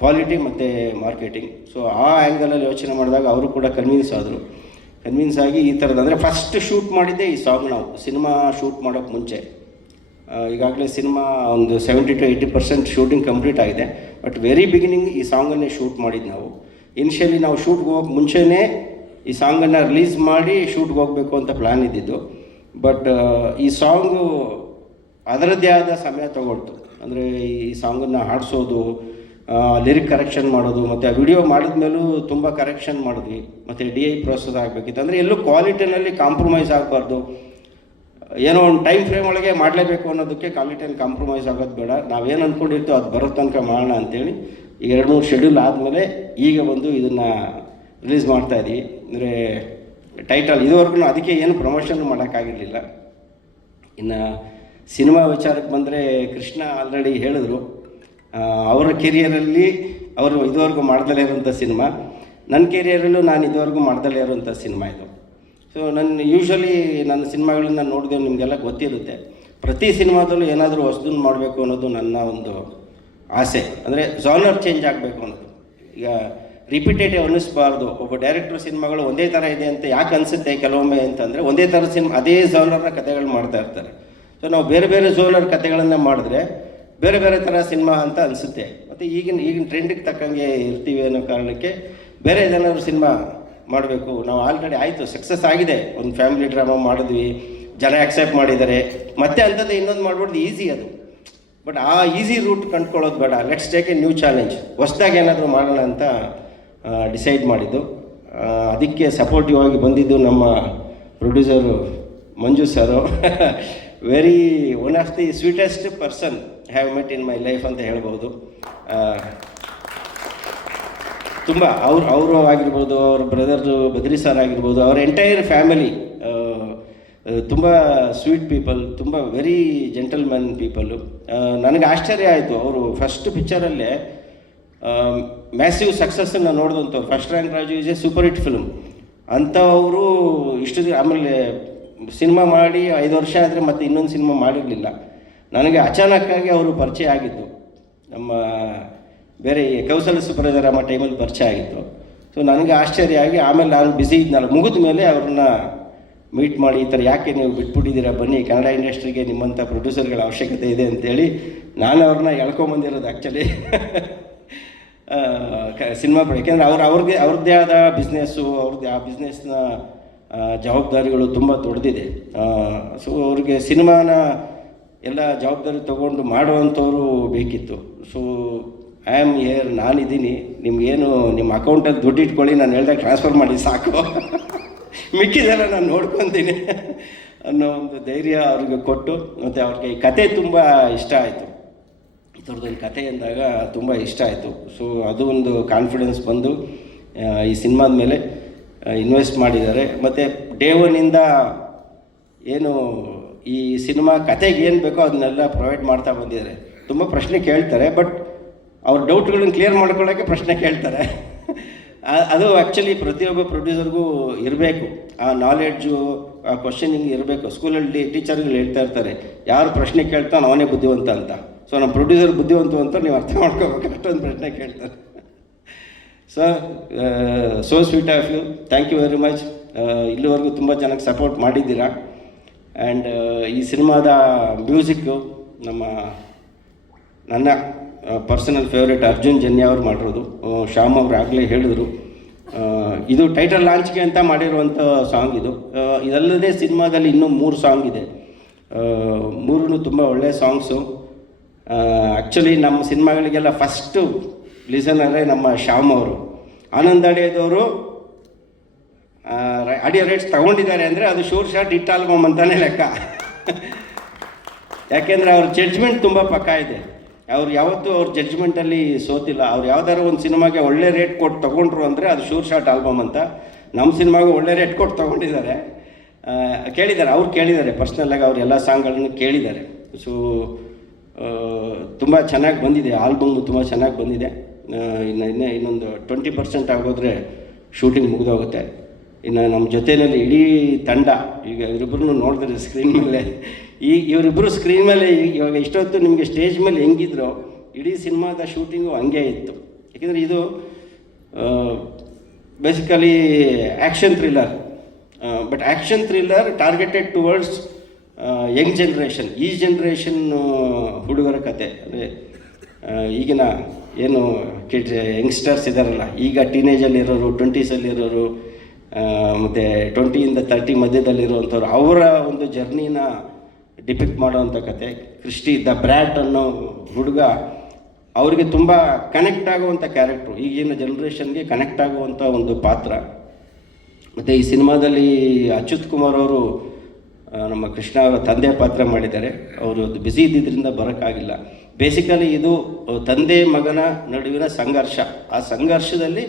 ಕ್ವಾಲಿಟಿ ಮತ್ತು ಮಾರ್ಕೆಟಿಂಗ್. ಸೊ ಆ ಆ್ಯಂಗಲಲ್ಲಿ ಯೋಚನೆ ಮಾಡಿದಾಗ ಅವರು ಕೂಡ ಕನ್ವಿನ್ಸ್ ಆಗಿ ಈ ಥರದ್ದು. ಅಂದರೆ ಫಸ್ಟ್ ಶೂಟ್ ಮಾಡಿದ್ದೆ ಈ ಸಾಂಗ್ ನಾವು ಸಿನಿಮಾ ಶೂಟ್ ಮಾಡೋಕ್ಕೆ ಮುಂಚೆ. ಈಗಾಗಲೇ ಸಿನಿಮಾ ಒಂದು 70 to 80% ಶೂಟಿಂಗ್ ಕಂಪ್ಲೀಟ್ ಆಗಿದೆ. ಬಟ್ ವೆರಿ ಬಿಗಿನಿಂಗ್ ಈ ಸಾಂಗನ್ನೇ ಶೂಟ್ ಮಾಡಿದ್ದು ನಾವು. ಇನಿಷಿಯಲಿ ನಾವು ಶೂಟ್ಗೆ ಹೋಗೋಕ್ಕೆ ಮುಂಚೆನೇ ಈ ಸಾಂಗನ್ನು ರಿಲೀಸ್ ಮಾಡಿ ಶೂಟ್ಗೆ ಹೋಗಬೇಕು ಅಂತ ಪ್ಲ್ಯಾನ್ ಇದ್ದಿದ್ದು. ಬಟ್ ಈ ಸಾಂಗು ಅದರದ್ದೇ ಆದ ಸಮಯ ತಗೊಳ್ತು. ಅಂದರೆ ಈ ಸಾಂಗನ್ನು ಹಾಡಿಸೋದು, ಲಿರಿಕ್ ಕರೆಕ್ಷನ್ ಮಾಡೋದು, ಮತ್ತು ಆ ವಿಡಿಯೋ ಮಾಡಿದ್ಮೇಲೂ ತುಂಬ ಕರೆಕ್ಷನ್ ಮಾಡಿದ್ವಿ. ಮತ್ತು DI ಪ್ರೋಸೆಸ್ ಆಗಬೇಕಿತ್ತು. ಅಂದರೆ ಎಲ್ಲೂ ಕ್ವಾಲಿಟಿನಲ್ಲಿ ಕಾಂಪ್ರಮೈಸ್ ಆಗಬಾರ್ದು. ಏನೋ ಒಂದು ಟೈಮ್ ಫ್ರೇಮ್ ಒಳಗೆ ಮಾಡಲೇಬೇಕು ಅನ್ನೋದಕ್ಕೆ ಕ್ವಾಲಿಟಿಯಲ್ಲಿ ಕಾಂಪ್ರಮೈಸ್ ಆಗೋದು ಬೇಡ. ನಾವೇನು ಅಂದ್ಕೊಂಡಿರ್ತೋ ಅದು ಬರೋ ತನಕ ಮಾಡೋಣ ಅಂಥೇಳಿ ಈಗ 2-3 ಶೆಡ್ಯೂಲ್ ಆದಮೇಲೆ ಈಗ ಬಂದು ಇದನ್ನು ರಿಲೀಸ್ ಮಾಡ್ತಾಯಿದ್ದೀವಿ. ಅಂದರೆ ಟೈಟಲ್ ಇದುವರೆಗೂ ಅದಕ್ಕೆ ಏನು ಪ್ರಮೋಷನ್ ಮಾಡೋಕ್ಕಾಗಿರಲಿಲ್ಲ. ಇನ್ನು ಸಿನಿಮಾ ವಿಚಾರಕ್ಕೆ ಬಂದರೆ ಕೃಷ್ಣ ಆಲ್ರೆಡಿ ಹೇಳಿದ್ರು, ಅವರ ಕೆರಿಯರಲ್ಲಿ ಅವರು ಇದುವರೆಗೂ ಮಾಡ್ದಲೇ ಇರೋಂಥ ಸಿನಿಮಾ. ನನ್ನ ಕೆರಿಯರಲ್ಲೂ ನಾನು ಇದುವರೆಗೂ ಮಾಡ್ದಲೇ ಇರೋಂಥ ಸಿನಿಮಾ ಇದು. ಸೊ ಯೂಶ್ವಲಿ ನನ್ನ ಸಿನಿಮಾಗಳನ್ನ ನೋಡಿದೆ, ನಿಮಗೆಲ್ಲ ಗೊತ್ತಿರುತ್ತೆ. ಪ್ರತಿ ಸಿನಿಮಾದಲ್ಲೂ ಏನಾದರೂ ಹೊಸದನ್ನು ಮಾಡಬೇಕು ಅನ್ನೋದು ನನ್ನ ಒಂದು ಆಸೆ. ಅಂದರೆ ಜಾನರ್ ಚೇಂಜ್ ಆಗಬೇಕು ಅನ್ನೋದು. ಈಗ ರಿಪಿಟೇಟಿವ್ ಅನ್ನಿಸ್ಬಾರ್ದು. ಒಬ್ಬ ಡೈರೆಕ್ಟ್ರ್ ಸಿನಿಮಾಗಳು ಒಂದೇ ಥರ ಇದೆ ಅಂತ ಯಾಕೆ ಅನಿಸುತ್ತೆ ಕೆಲವೊಮ್ಮೆ ಅಂತಂದರೆ, ಒಂದೇ ಥರದ ಅದೇ ಜಾನರ್ನ ಕಥೆಗಳು ಮಾಡ್ತಾ ಇರ್ತಾರೆ. ಸೊ ನಾವು ಬೇರೆ ಬೇರೆ ಜಾನರ್ ಕಥೆಗಳನ್ನು ಮಾಡಿದ್ರೆ ಬೇರೆ ಬೇರೆ ಥರ ಸಿನಿಮಾ ಅಂತ ಅನಿಸುತ್ತೆ. ಮತ್ತು ಈಗಿನ ಟ್ರೆಂಡಿಗೆ ತಕ್ಕಂಗೆ ಇರ್ತೀವಿ ಅನ್ನೋ ಕಾರಣಕ್ಕೆ ಬೇರೆ ಏನಾದ್ರು ಸಿನಿಮಾ ಮಾಡಬೇಕು. ನಾವು ಆಲ್ರೆಡಿ ಆಯಿತು, ಸಕ್ಸಸ್ ಆಗಿದೆ, ಒಂದು ಫ್ಯಾಮಿಲಿ ಡ್ರಾಮಾ ಮಾಡಿದ್ವಿ, ಜನ ಆಕ್ಸೆಪ್ಟ್ ಮಾಡಿದ್ದಾರೆ. ಮತ್ತೆ ಅಂಥದ್ದು ಇನ್ನೊಂದು ಮಾಡ್ಬಿಡ್ದು ಈಸಿ ಅದು. ಬಟ್ ಆ ಈಸಿ ರೂಟ್ ಕಂಡುಕೊಳ್ಳೋದು ಬೇಡ. Let's take A new challenge, ಹೊಸದಾಗಿ ಏನಾದರೂ ಮಾಡೋಣ ಅಂತ ಡಿಸೈಡ್ ಮಾಡಿದ್ದು. ಅದಕ್ಕೆ ಸಪೋರ್ಟಿವ್ ಆಗಿ ಬಂದಿದ್ದು ನಮ್ಮ producer Manju sir. Very one of the sweetest person have met in my life ಅಂತ ಹೇಳ್ಬೋದು. ತುಂಬ ಅವರು ಆಗಿರ್ಬೋದು, ಅವ್ರ ಬ್ರದರ್ ಬದ್ರಿ ಸರ್ ಆಗಿರ್ಬೋದು, ಅವ್ರ ಎಂಟೈರ್ ಫ್ಯಾಮಿಲಿ ತುಂಬ ಸ್ವೀಟ್ ಪೀಪಲ್, ತುಂಬ ವೆರಿ ಜೆಂಟಲ್ಮ್ಯಾನ್ ಪೀಪಲ್ಲು. ನನಗೆ ಆಶ್ಚರ್ಯ ಆಯಿತು, ಅವರು ಫಸ್ಟ್ ಪಿಕ್ಚರಲ್ಲೇ ಮ್ಯಾಸಿವ್ ಸಕ್ಸಸ್ಸನ್ನು ನೋಡಿದಂಥವ್ರು. First rank Raju is a super hit film ಅಂಥವರು ಇಷ್ಟು ಆಮೇಲೆ ಸಿನಿಮಾ ಮಾಡಿ 5 ವರ್ಷ ಆದರೆ ಮತ್ತೆ ಇನ್ನೊಂದು ಸಿನಿಮಾ ಮಾಡಿರಲಿಲ್ಲ. ನನಗೆ ಅಚಾನಕ್ಕಾಗಿ ಅವರು ಪರಿಚಯ ಆಗಿದ್ದು, ನಮ್ಮ ಬೇರೆ ಕೌಸಲ್ಯ ಸುಬ್ರಹ್ಮಣ್ಯರಾಮ ಟೈಮಲ್ಲಿ ಪರಿಚಯ ಆಗಿತ್ತು. ಸೊ ನನಗೆ ಆಶ್ಚರ್ಯ ಆಗಿ ಆಮೇಲೆ ನಾನು ಬ್ಯುಸಿ ಇದ್ನಲ್ಲ, ಮುಗಿದ ಮೇಲೆ ಅವ್ರನ್ನ ಮೀಟ್ ಮಾಡಿ ಈ ಥರ ಯಾಕೆ ನೀವು ಬಿಟ್ಬಿಟ್ಟಿದ್ದೀರಾ, ಬನ್ನಿ ಕನ್ನಡ ಇಂಡಸ್ಟ್ರಿಗೆ ನಿಮ್ಮಂಥ ಪ್ರೊಡ್ಯೂಸರ್ಗಳ ಅವಶ್ಯಕತೆ ಇದೆ ಅಂತೇಳಿ ನಾನು ಅವ್ರನ್ನ ಎಳ್ಕೊಂಬಂದಿರೋದು ಆ್ಯಕ್ಚುಲಿ ಸಿನಿಮಾ ಪಡ. ಯಾಕೆಂದರೆ ಅವ್ರದ್ದೇ ಆದ ಬಿಸ್ನೆಸ್ಸು, ಅವ್ರದ್ದೇ ಆ ಬಿಸ್ನೆಸ್ನ ಜವಾಬ್ದಾರಿಗಳು ತುಂಬ ದೊಡ್ಡದಿದೆ. ಸೊ ಅವ್ರಿಗೆ ಸಿನಿಮಾನ ಎಲ್ಲ ಜವಾಬ್ದಾರಿ ತೊಗೊಂಡು ಮಾಡುವಂಥವ್ರು ಬೇಕಿತ್ತು. ಸೊ ಐ ಆಮ್ ಹಿಯರ್, ನಾನಿದ್ದೀನಿ, ನಿಮಗೇನು ನಿಮ್ಮ ಅಕೌಂಟಲ್ಲಿ ದುಡ್ಡು ಇಟ್ಕೊಳ್ಳಿ, ನಾನು ಹೇಳ್ದಾಗ ಟ್ರಾನ್ಸ್ಫರ್ ಮಾಡಿ ಸಾಕು, ಮಿಕ್ಕಿದೆಲ್ಲ ನಾನು ನೋಡ್ಕೊತೀನಿ ಅನ್ನೋ ಒಂದು ಧೈರ್ಯ ಅವ್ರಿಗೆ ಕೊಟ್ಟು, ಮತ್ತು ಅವ್ರಿಗೆ ಈ ಕತೆ ತುಂಬ ಇಷ್ಟ ಆಯಿತು. ಈ ಥರದೊಂದು ಕತೆ ಅಂದಾಗ ತುಂಬ ಇಷ್ಟ ಆಯಿತು. ಸೊ ಅದು ಒಂದು ಕಾನ್ಫಿಡೆನ್ಸ್ ಬಂದು ಈ ಸಿನಿಮಾದ ಮೇಲೆ ಇನ್ವೆಸ್ಟ್ ಮಾಡಿದ್ದಾರೆ. ಮತ್ತು ಡೇ ಒನ್ನಿಂದ ಏನು ಈ ಸಿನಿಮಾ ಕತೆಗೆ ಏನು ಬೇಕೋ ಅದನ್ನೆಲ್ಲ ಪ್ರೊವೈಡ್ ಮಾಡ್ತಾ ಬಂದಿದ್ದಾರೆ. ತುಂಬ ಪ್ರಶ್ನೆ ಕೇಳ್ತಾರೆ, ಬಟ್ ಅವ್ರ ಡೌಟ್ಗಳನ್ನ ಕ್ಲಿಯರ್ ಮಾಡ್ಕೊಳ್ಳೋಕ್ಕೆ ಪ್ರಶ್ನೆ ಕೇಳ್ತಾರೆ. ಅದು ಆ್ಯಕ್ಚುಲಿ ಪ್ರತಿಯೊಬ್ಬ ಪ್ರೊಡ್ಯೂಸರ್ಗೂ ಇರಬೇಕು, ಆ ನಾಲೆಡ್ಜು, ಆ ಕ್ವಶನಿಂಗ್ ಇರಬೇಕು. ಸ್ಕೂಲಲ್ಲಿ ಟೀಚರ್ಗಳು ಹೇಳ್ತಾ ಇರ್ತಾರೆ, ಯಾರು ಪ್ರಶ್ನೆ ಕೇಳ್ತಾನೆ ಅವನೇ ಬುದ್ಧಿವಂತ ಅಂತ. ಸೊ ನಮ್ಮ ಪ್ರೊಡ್ಯೂಸರ್ ಬುದ್ಧಿವಂತ ಅಂತ ನೀವು ಅರ್ಥ ಮಾಡ್ಕೋಬೇಕು, ಅಷ್ಟೊಂದು ಪ್ರಶ್ನೆ ಕೇಳ್ತಾರೆ. So sweet of you, thank you very much. ಇಲ್ಲಿವರೆಗೂ ತುಂಬ ಚೆನ್ನಾಗಿ ಸಪೋರ್ಟ್ ಮಾಡಿದ್ದೀರಾ. ಆ್ಯಂಡ್ ಈ ಸಿನಿಮಾದ ಮ್ಯೂಸಿಕ್ಕು ನನ್ನ ಪರ್ಸನಲ್ ಫೇವ್ರೇಟ್ ಅರ್ಜುನ್ ಜನ್ಯ ಅವ್ರು ಮಾಡಿರೋದು. ಶ್ಯಾಮ್ ಅವ್ರು ಆಗಲೇ ಹೇಳಿದ್ರು, ಇದು ಟೈಟಲ್ ಲಾಂಚ್ಗೆ ಅಂತ ಮಾಡಿರುವಂಥ ಸಾಂಗ್ ಇದು. ಇದಲ್ಲದೆ ಸಿನಿಮಾದಲ್ಲಿ ಇನ್ನೂ 3 ಸಾಂಗ್ ಇದೆ, 3 ತುಂಬ ಒಳ್ಳೆಯ ಸಾಂಗ್ಸು. ಆ್ಯಕ್ಚುಲಿ ನಮ್ಮ ಸಿನಿಮಾಗಳಿಗೆಲ್ಲ ಫಸ್ಟು ಲಿಸನರೇ ನಮ್ಮ ಶ್ಯಾಮ್ ಅವರು. ಆನಂದ್ ಅಡಿಯದವರು ಆಡಿಯೋ ರೈಟ್ಸ್ ತೊಗೊಂಡಿದ್ದಾರೆ ಅಂದರೆ ಅದು ಶೂರ್ ಶಾಟ್ ಹಿಟ್ ಆಲ್ಬಮ್ ಅಂತಲೇ ಲೆಕ್ಕ. ಯಾಕೆಂದರೆ ಅವ್ರ ಜಡ್ಜ್ಮೆಂಟ್ ತುಂಬ ಪಕ್ಕಾ ಇದೆ. ಅವ್ರು ಯಾವತ್ತೂ ಅವ್ರ ಜಡ್ಜ್ಮೆಂಟಲ್ಲಿ ಸೋತಿಲ್ಲ. ಅವ್ರು ಯಾವ್ದಾದ್ರು ಒಂದು ಸಿನಿಮಾಗೆ ಒಳ್ಳೆ ರೇಟ್ ಕೊಟ್ಟು ತೊಗೊಂಡ್ರು ಅಂದರೆ ಅದು ಶೂರ್ ಶಾಟ್ ಆಲ್ಬಮ್ ಅಂತ. ನಮ್ಮ ಸಿನಿಮಾಗೂ ಒಳ್ಳೆ ರೇಟ್ ಕೊಟ್ಟು ತೊಗೊಂಡಿದ್ದಾರೆ, ಕೇಳಿದ್ದಾರೆ, ಅವ್ರು ಕೇಳಿದ್ದಾರೆ ಪರ್ಸ್ನಲ್ಲಾಗಿ, ಅವ್ರು ಎಲ್ಲ ಸಾಂಗ್ಗಳನ್ನು ಕೇಳಿದ್ದಾರೆ. ಸೊ ತುಂಬ ಚೆನ್ನಾಗಿ ಬಂದಿದೆ, ಆಲ್ಬಮ್ಮು ತುಂಬ ಚೆನ್ನಾಗಿ ಬಂದಿದೆ. ಇನ್ನೊಂದು 20% ಆಗೋದ್ರೆ ಶೂಟಿಂಗ್ ಮುಗಿದೋಗುತ್ತೆ. ಇನ್ನು ನಮ್ಮ ಜೊತೆಯಲ್ಲಿ ಇಡೀ ತಂಡ, ಈಗ ಇವರಿಬ್ಬರನ್ನು ನೋಡಿದ್ರೆ ಸ್ಕ್ರೀನ್ ಮೇಲೆ, ಇವರಿಬ್ಬರು ಸ್ಕ್ರೀನ್ ಮೇಲೆ ಇವಾಗ ಇಷ್ಟೊತ್ತು ನಿಮಗೆ ಸ್ಟೇಜ್ ಮೇಲೆ ಹೆಂಗಿದ್ರು, ಇಡೀ ಸಿನಿಮಾದ ಶೂಟಿಂಗು ಹಂಗೆ ಇತ್ತು. ಯಾಕೆಂದರೆ ಇದು basically action thriller, but action thriller targeted towards Young generation. ಈ ಜನ್ರೇಷನ್ ಹುಡುಗರ ಕತೆ, ಅಂದರೆ ಈಗಿನ ಏನು ಯಂಗ್ಸ್ಟರ್ಸ್ ಇದ್ದಾರಲ್ಲ, ಈಗ ಟೀನೇಜಲ್ಲಿರೋರು, 20ಸಲ್ಲಿರೋರು, ಮತ್ತು 20ಇಂದ 30 ಮಧ್ಯದಲ್ಲಿರುವಂಥವ್ರು, ಅವರ ಒಂದು ಜರ್ನಿನ ಡಿಪಿಕ್ಟ್ ಮಾಡೋವಂಥ ಕತೆ. ಕ್ರಿಸ್ಟಿ ದ ಬ್ರ್ಯಾಟ್ ಅನ್ನೋ ಹುಡುಗ, ಅವರಿಗೆ ತುಂಬ ಕನೆಕ್ಟ್ ಆಗುವಂಥ ಕ್ಯಾರೆಕ್ಟ್ರು, ಈಗಿನ ಜನ್ರೇಷನ್ಗೆ ಕನೆಕ್ಟ್ ಆಗುವಂಥ ಒಂದು ಪಾತ್ರ. ಮತ್ತು ಈ ಸಿನಿಮಾದಲ್ಲಿ ಅಚ್ಯುತ್ ಕುಮಾರ್ ಅವರು ನಮ್ಮ ಕೃಷ್ಣ ಅವರ ತಂದೆ ಪಾತ್ರ ಮಾಡಿದ್ದಾರೆ. ಅವರು ಬ್ಯುಸಿ ಇದ್ದಿದ್ದರಿಂದ ಬರೋಕ್ಕಾಗಿಲ್ಲ. ಬೇಸಿಕಲಿ ಇದು ತಂದೆ ಮಗನ ನಡುವಿನ ಸಂಘರ್ಷ, ಆ ಸಂಘರ್ಷದಲ್ಲಿ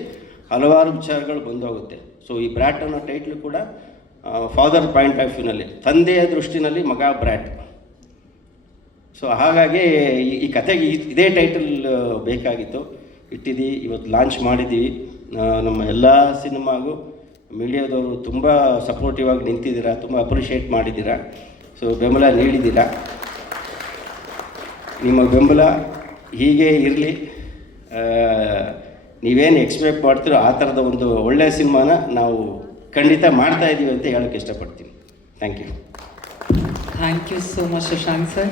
ಹಲವಾರು ವಿಚಾರಗಳು ಬಂದೋಗುತ್ತೆ. ಸೊ ಈ ಬ್ರ್ಯಾಟ್ ಅನ್ನೋ ಟೈಟ್ಲು ಕೂಡ ಫಾದರ್ ಪಾಯಿಂಟ್ ಆಫ್ ವ್ಯೂನಲ್ಲಿ, ತಂದೆಯ ದೃಷ್ಟಿನಲ್ಲಿ ಮಗ ಬ್ರ್ಯಾಟ್. ಸೊ ಹಾಗಾಗಿ ಈ ಕತೆಗೆ ಇದೇ ಟೈಟಲ್ ಬೇಕಾಗಿತ್ತು, ಇಟ್ಟಿದ್ದೀವಿ, ಇವತ್ತು ಲಾಂಚ್ ಮಾಡಿದ್ದೀವಿ. ನಮ್ಮ ಎಲ್ಲ ಸಿನಿಮಾಗೂ ಮೀಡಿಯಾದವರು ತುಂಬ ಸಪೋರ್ಟಿವ್ ಆಗಿ ನಿಂತಿದ್ದೀರಾ, ತುಂಬ ಅಪ್ರಿಷಿಯೇಟ್ ಮಾಡಿದ್ದೀರಾ, ಸೊ ಬೆಂಬಲ ನೀಡಿದ್ದೀರಾ. ನಿಮ್ಮ ಬೆಂಬಲ ಹೀಗೆ ಇರಲಿ. ನೀವೇನು ಎಕ್ಸ್ಪೆಕ್ಟ್ ಮಾಡ್ತೀರೋ ಆ ಥರದ ಒಂದು ಒಳ್ಳೆಯ ಸಿನಿಮಾನ ನಾವು ಖಂಡಿತ ಮಾಡ್ತಾ ಇದ್ದೀವಿ ಅಂತ ಹೇಳೋಕ್ಕೆ ಇಷ್ಟಪಡ್ತೀನಿ. Thank you thank you so much Shashank sir.